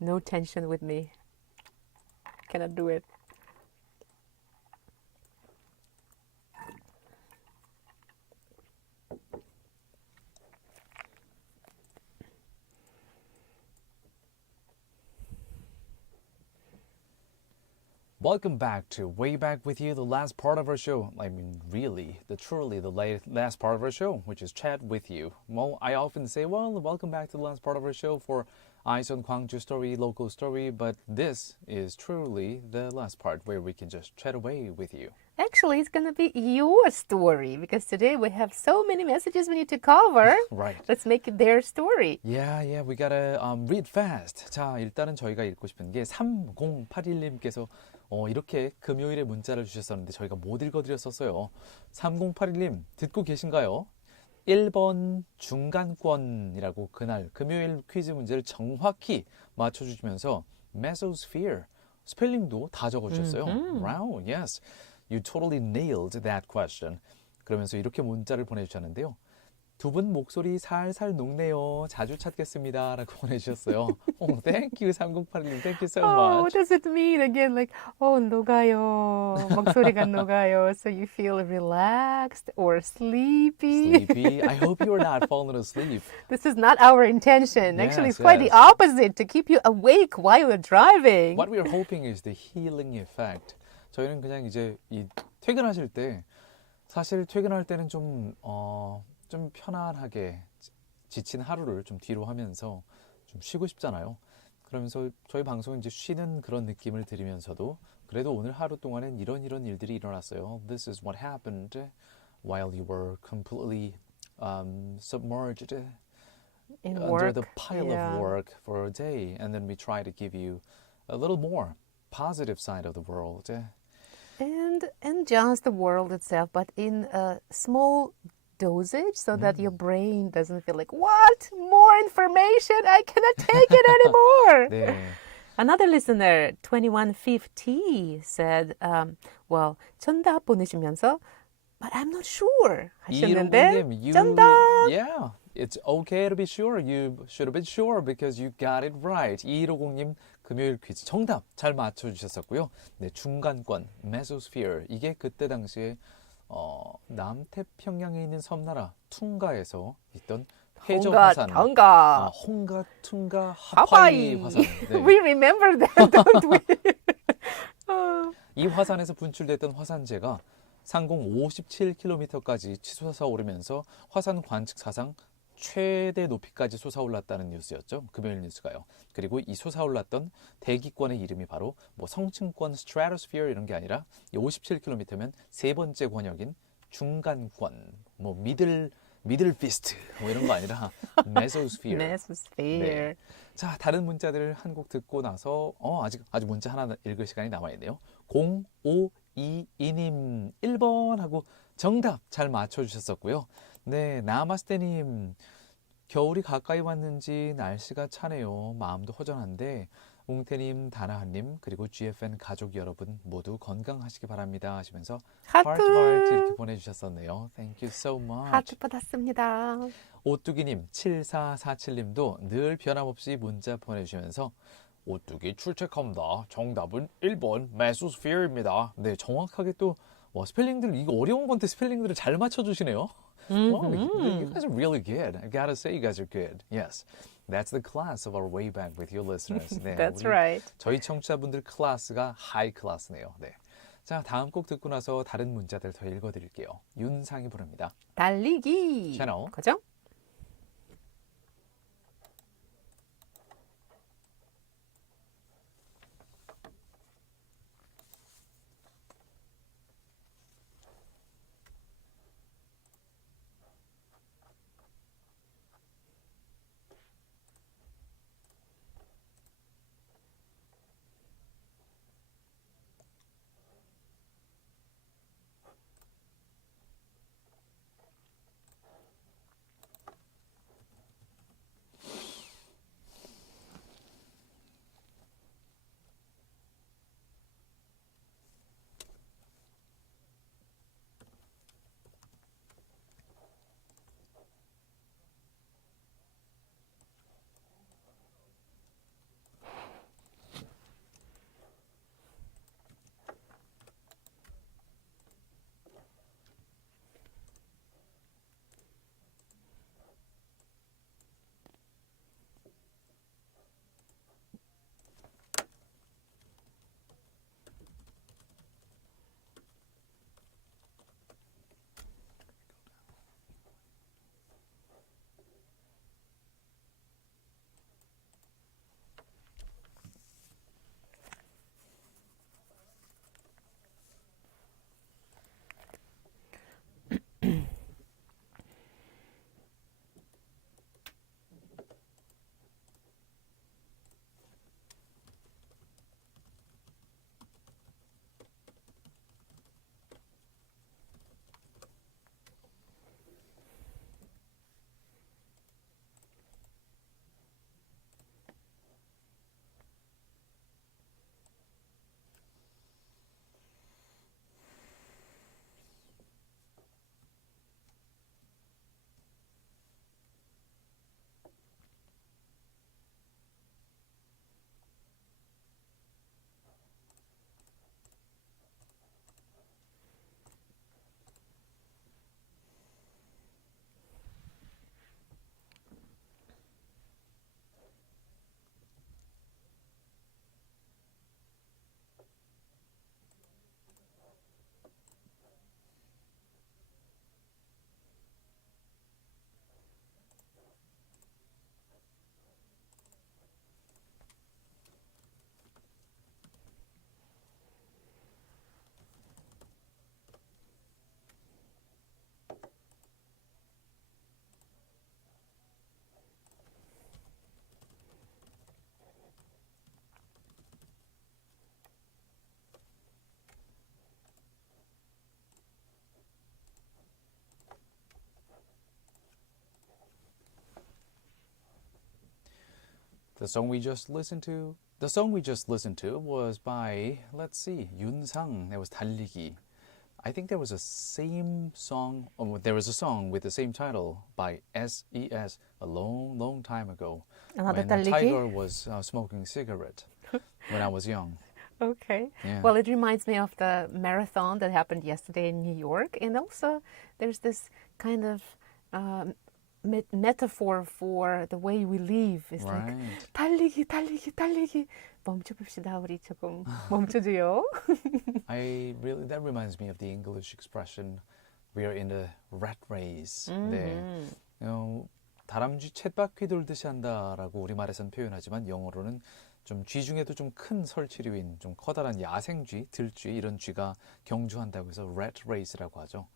No tension with me. Cannot do it. Welcome back to Way Back With You, the last part of our show. I mean, really, the last part of our show, which is Chat With You. Well, I often say, well, welcome back to the last part of our show for Eyes on Gwangju story, local story, but this is truly the last part where we can just chat away with you. Actually, it's going to be your story because today we have so many messages we need to cover. Right. Let's make it their story. Yeah, we gotta read fast. 자, 일단은 저희가 읽고 싶은 게 3081님께서 이렇게 금요일에 문자를 주셨었는데 저희가 못 읽어드렸었어요. 3081님 듣고 계신가요? 1번 중간권이라고 그날 금요일 퀴즈 문제를 정확히 맞춰주시면서 mesosphere 스펠링도 다 적어주셨어요. Wow, yes. You totally nailed that question. 그러면서 이렇게 문자를 보내주셨는데요. 두 분 목소리 살살 녹네요. 자주 찾겠습니다. 라고 보내주셨어요. Thank you, 3081님. Thank you so Oh, what much. does it mean? Again, like, 녹아요. 목소리가 녹아요. So you feel relaxed or sleepy. Sleepy. I hope you are not falling asleep. This is not our intention. Actually, Yes, it's quite the yes. opposite, to keep you awake while you're driving. What we are hoping is the healing effect. 저희는 그냥 이제 이 퇴근하실 때 사실 퇴근할 때는 좀 편안하게 지친 하루를 좀 뒤로 하면서 좀 쉬고 싶잖아요. 그러면서 저희 방송은 이제 쉬는 그런 느낌을 드리면서도 그래도 오늘 하루 동안엔 이런 일들이 일어났어요. This is what happened while you were completely submerged In under work. the pile yeah. of work for a day. And then we try to give you a little more positive side of the world. And just the world itself, but in a small dosage so that your brain doesn't feel like, what? More information? I cannot take it anymore. 네. Another listener, 2150, said, well, 정답 보내시면서, but I'm not sure 하셨는데, 215님, 정답! Yeah, it's okay to be sure. You should have been sure because you got it right. 2150님 금요일 퀴즈 정답 잘 맞춰주셨었고요. 네, 중간권, mesosphere. 이게 그때 당시에 남태평양에 있는 섬나라 퉁가에서 있던 해저 화산. tonga. 홍가, 퉁가, 하와이. 하와이 화산. 네. We remember that, don't we? 이 화산에서 분출됐던 화산재가 상공 57km까지 치솟아 오르면서 화산 관측 사상 최대 높이까지 솟아올랐다는 뉴스였죠. 금요일 뉴스가요. 그리고 이 솟아올랐던 대기권의 이름이 바로 뭐 성층권, 스트라토스피어 이런 게 아니라 57km면 세 번째 권역인 중간권, 뭐 미들 피스트 뭐 이런 거 아니라 메소스피어. Mesosphere. 네. 자, 다른 문자들을 한 곡 듣고 나서 아직 문자 하나 읽을 시간이 남아 있네요. 0522님 1번 하고 정답 잘 맞춰 주셨었고요. 네, 나마스테님 겨울이 가까이 왔는지 날씨가 차네요. 마음도 허전한데 웅태님, 다나한님 그리고 GFN 가족 여러분 모두 건강하시기 바랍니다 하시면서 하트. heart 이렇게 보내주셨었네요. Thank you so much. 하트 받았습니다. 오뚜기님, 7447님도 늘 변함없이 문자 보내주시면서 오뚜기 출첵합니다. 정답은 1번 메소스피어입니다. 네, 정확하게 또 스펠링들 이거 어려운 건데 스펠링들을 잘 맞춰주시네요. Wow, you guys are really good. I gotta say, you guys are good. Yes, that's the class of our way back with you listeners. 네, That's 우리 right. 저희 청취자분들 클래스가 하이 클래스네요. 네. 자, 다음 곡 듣고 나서 다른 문자들 더 읽어드릴게요. 윤상이 부릅니다. 달리기. 채널. 그죠? The song we just listened to was by, let's see, Yunsang. That was 달리기. I think there was a song with the same title by SES a long time ago. Another when 달리기? Tiger was smoking cigarette when I was young. Okay. Yeah. Well, it reminds me of the marathon that happened yesterday in New York. And also, there's this kind of metaphor for the way we live. It's like, 달리기, 달리기, 달리기. 멈춰봅시다. 우리 조금 멈춰줘요. That reminds me of the English expression, we are in the rat race. 네. 다람쥐 쳇바퀴 돌듯이 한다라고 우리말에선 표현하지만 영어로는 좀 쥐 중에도 좀 큰 설치류인 좀 커다란 야생쥐, 들쥐 이런 쥐가 경주한다고 해서 rat race라고 하죠.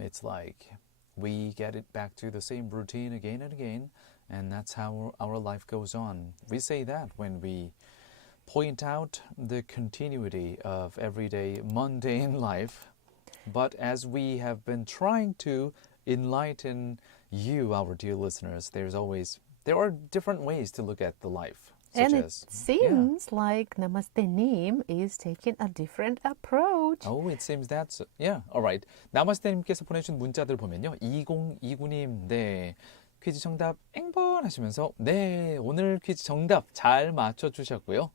It's like we get it back to the same routine again and again, and that's how our life goes on. We say that when we point out the continuity of everyday mundane life, but as we have been trying to enlighten you, our dear listeners, there are different ways to look at the life. And it seems like Namaste-님 is taking a different approach. Oh, it seems that's, yeah, all right. 나마스테님께서 보내주신 문자들 보면요. 2029님, 네. 퀴즈 정답 앵번 하시면서 네, 오늘 퀴즈 정답 잘 맞춰주셨고요.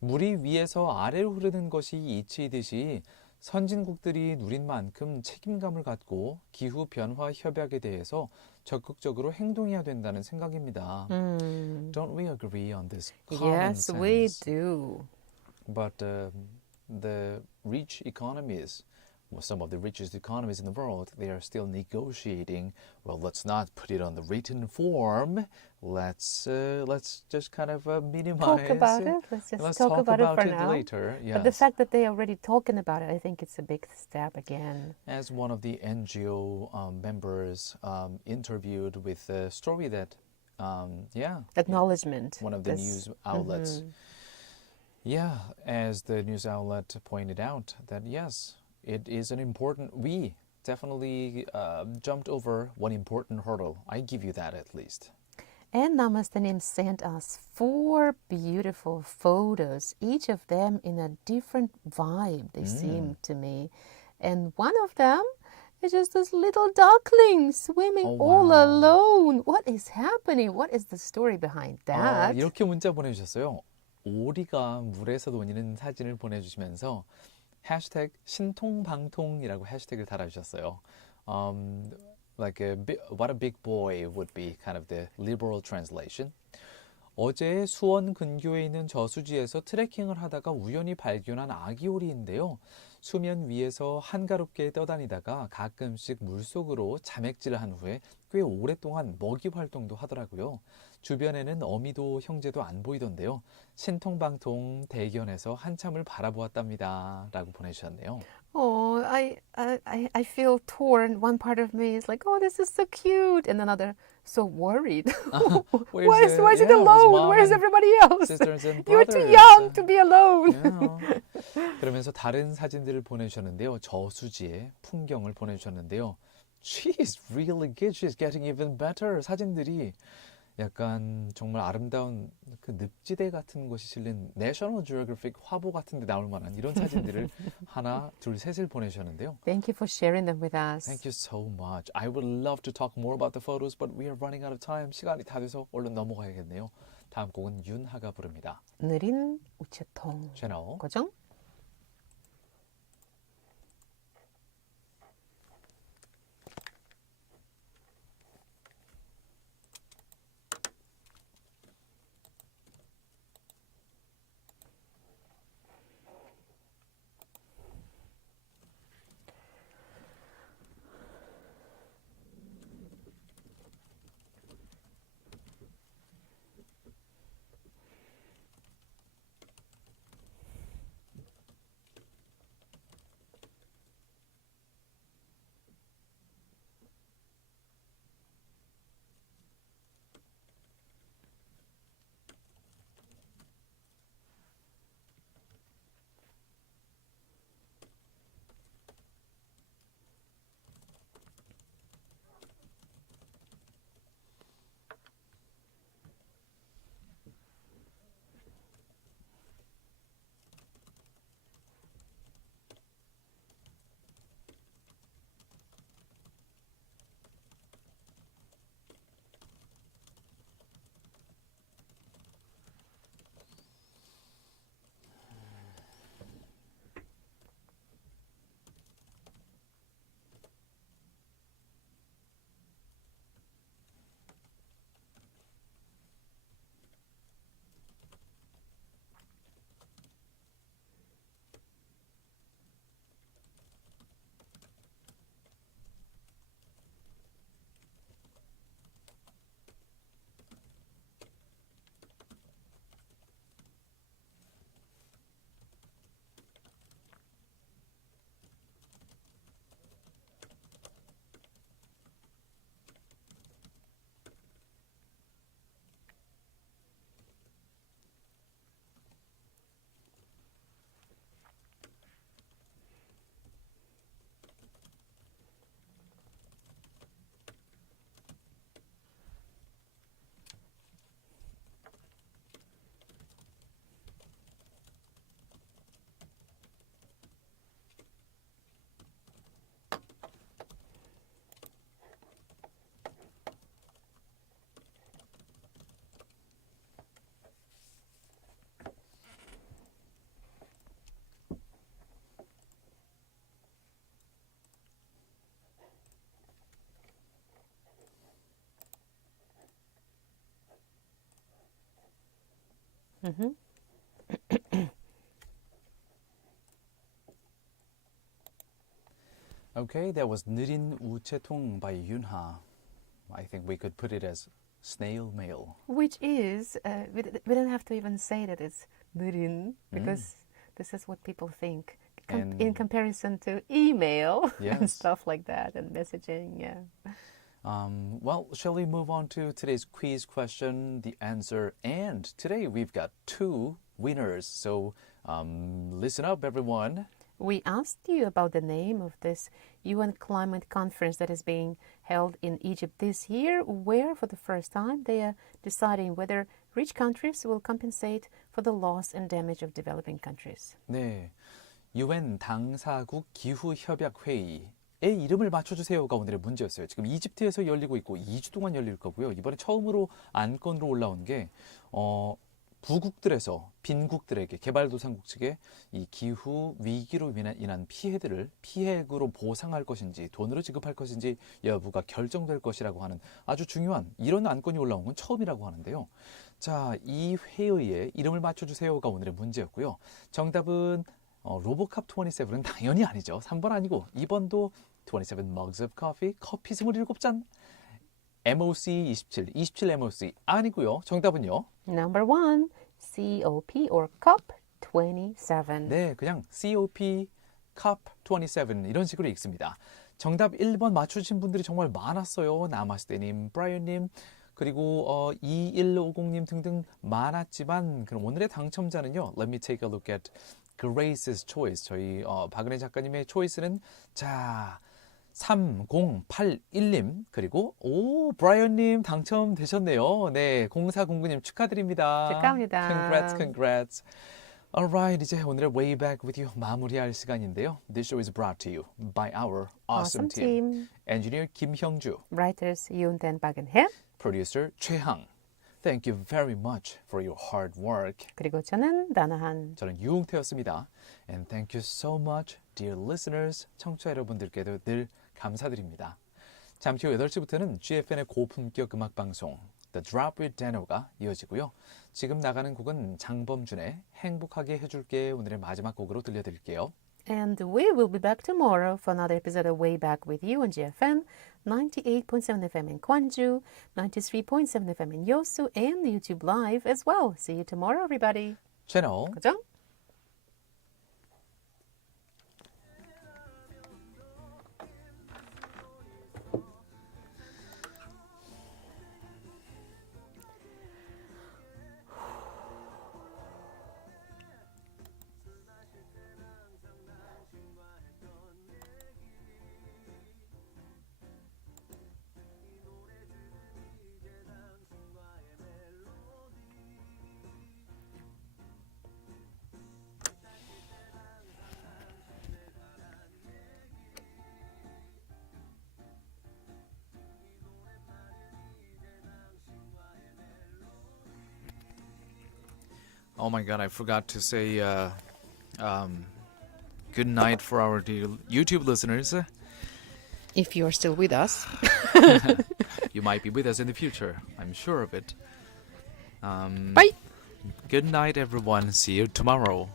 물이 위에서 아래로 흐르는 것이 이치이듯이 선진국들이 누린 만큼 책임감을 갖고 기후 변화 협약에 대해서 적극적으로 행동해야 된다는 생각입니다. Don't we agree on this common Yes, sense? we do. But the rich economies, some of the richest economies in the world, they are still negotiating. Well, let's not put it on the written form. Let's just kind of minimize. Talk about it. Let's talk about it for now. Later. Yes. But the fact that they are already talking about it, I think it's a big step again. As one of the NGO members interviewed with a story that, Acknowledgement. One of the news outlets. Yeah, as the news outlet pointed out, that yes, it is an important. We definitely jumped over one important hurdle. I give you that at least. And Namaste-님 sent us 4 beautiful photos, each of them in a different vibe, they seem to me. And one of them is just this little duckling swimming all alone. What is happening? What is the story behind that? 이렇게 문자 보내주셨어요. 오리가 물에서 노니는 사진을 보내주시면서 해시태그 신통방통이라고 해시태그를 달아주셨어요. What a big boy would be kind of the liberal translation. 어제 수원 근교에 있는 저수지에서 트레킹을 하다가 우연히 발견한 아기 오리인데요. 수면 위에서 한가롭게 떠다니다가 가끔씩 물속으로 자맥질을 한 후에 꽤 오랫동안 먹이 활동도 하더라고요. 주변에는 어미도 형제도 안 보이던데요. 신통방통 대견해서 한참을 바라보았답니다. 라고 보내주셨네요. Oh, I feel torn. One part of me is like, oh, this is so cute. And another, so worried. Why is it alone? Where's everybody else? You're too young to be alone. 그러면서 다른 사진들을 보내주셨는데요. 저수지의 풍경을 보내주셨는데요. She is really good. She's getting even better. 사진들이 약간 정말 아름다운 그 늪지대 같은 것이 실린 내셔널 지오그래픽 화보 같은 데 나올 만한 이런 사진들을 하나, 둘, 셋을 보내주셨는데요. Thank you for sharing them with us. Thank you so much. I would love to talk more about the photos, but we are running out of time. 시간이 다 돼서 얼른 넘어가야겠네요. 다음 곡은 윤하가 부릅니다. 느린 우체통. 채널 고정? Okay, that was 느린 우체통 by Yunha. I think we could put it as snail mail. Which is, we don't have to even say that it's 느린 because this is what people think And- in comparison to email and Yes. stuff like that and messaging. Yeah. Well, shall we move on to today's quiz question, the answer? And today we've got 2 winners. So listen up, everyone. We asked you about the name of this UN climate conference that is being held in Egypt this year, where for the first time they are deciding whether rich countries will compensate for the loss and damage of developing countries. 네, UN 당사국 기후협약회의의 이름을 맞춰주세요가 오늘의 문제였어요. 지금 이집트에서 열리고 있고 2주 동안 열릴 거고요. 이번에 처음으로 안건으로 올라온 게 부국들에서 빈국들에게 개발도상국 측에 이 기후 위기로 인한 피해들을 피해액으로 보상할 것인지 돈으로 지급할 것인지 여부가 결정될 것이라고 하는 아주 중요한 이런 안건이 올라온 건 처음이라고 하는데요. 자, 이 회의에 이름을 맞춰주세요가 오늘의 문제였고요. 정답은 로보캅 27은 당연히 아니죠. 3번 아니고 2번도 27 mugs of coffee, 커피 27잔, MOC 27 MOC 아니고요. 정답은요. Number 1, COP or COP27. 네, 그냥 COP, COP27 이런 식으로 읽습니다. 정답 1번 맞추신 분들이 정말 많았어요. 나마스테님, 브라이언님, 그리고 2150님 등등 많았지만 그럼 오늘의 당첨자는요. Let me take a look at Grace's choice. 저희 박은혜 작가님의 초이스는 자 3081님 그리고 브라이언님 당첨되셨네요. 네, 0409님 축하드립니다. 축하합니다. Congrats. Alright, 이제 오늘의 Way Back With You 마무리할 시간인데요. This show is brought to you by our awesome team. Engineer 김형주, Writers Yoon-den, 박은혜. Producer 최항. Thank you very much for your hard work. 그리고 저는 나나한. 저는 유웅태였습니다. And thank you so much, dear listeners. 청취자 여러분들께도 늘 감사드립니다. 잠시 후 8시부터는 GFN의 고품격 음악방송 The Drop with Dano가 이어지고요. 지금 나가는 곡은 장범준의 행복하게 해줄게 오늘의 마지막 곡으로 들려드릴게요. And we will be back tomorrow for another episode of Way Back With You on GFN 98.7 FM in Gwangju, 93.7 FM in Yosu, and YouTube Live as well. See you tomorrow, everybody. 채널 고정. Oh my God, I forgot to say good night for our dear YouTube listeners. If you're still with us. You might be with us in the future. I'm sure of it. Bye. Good night, everyone. See you tomorrow.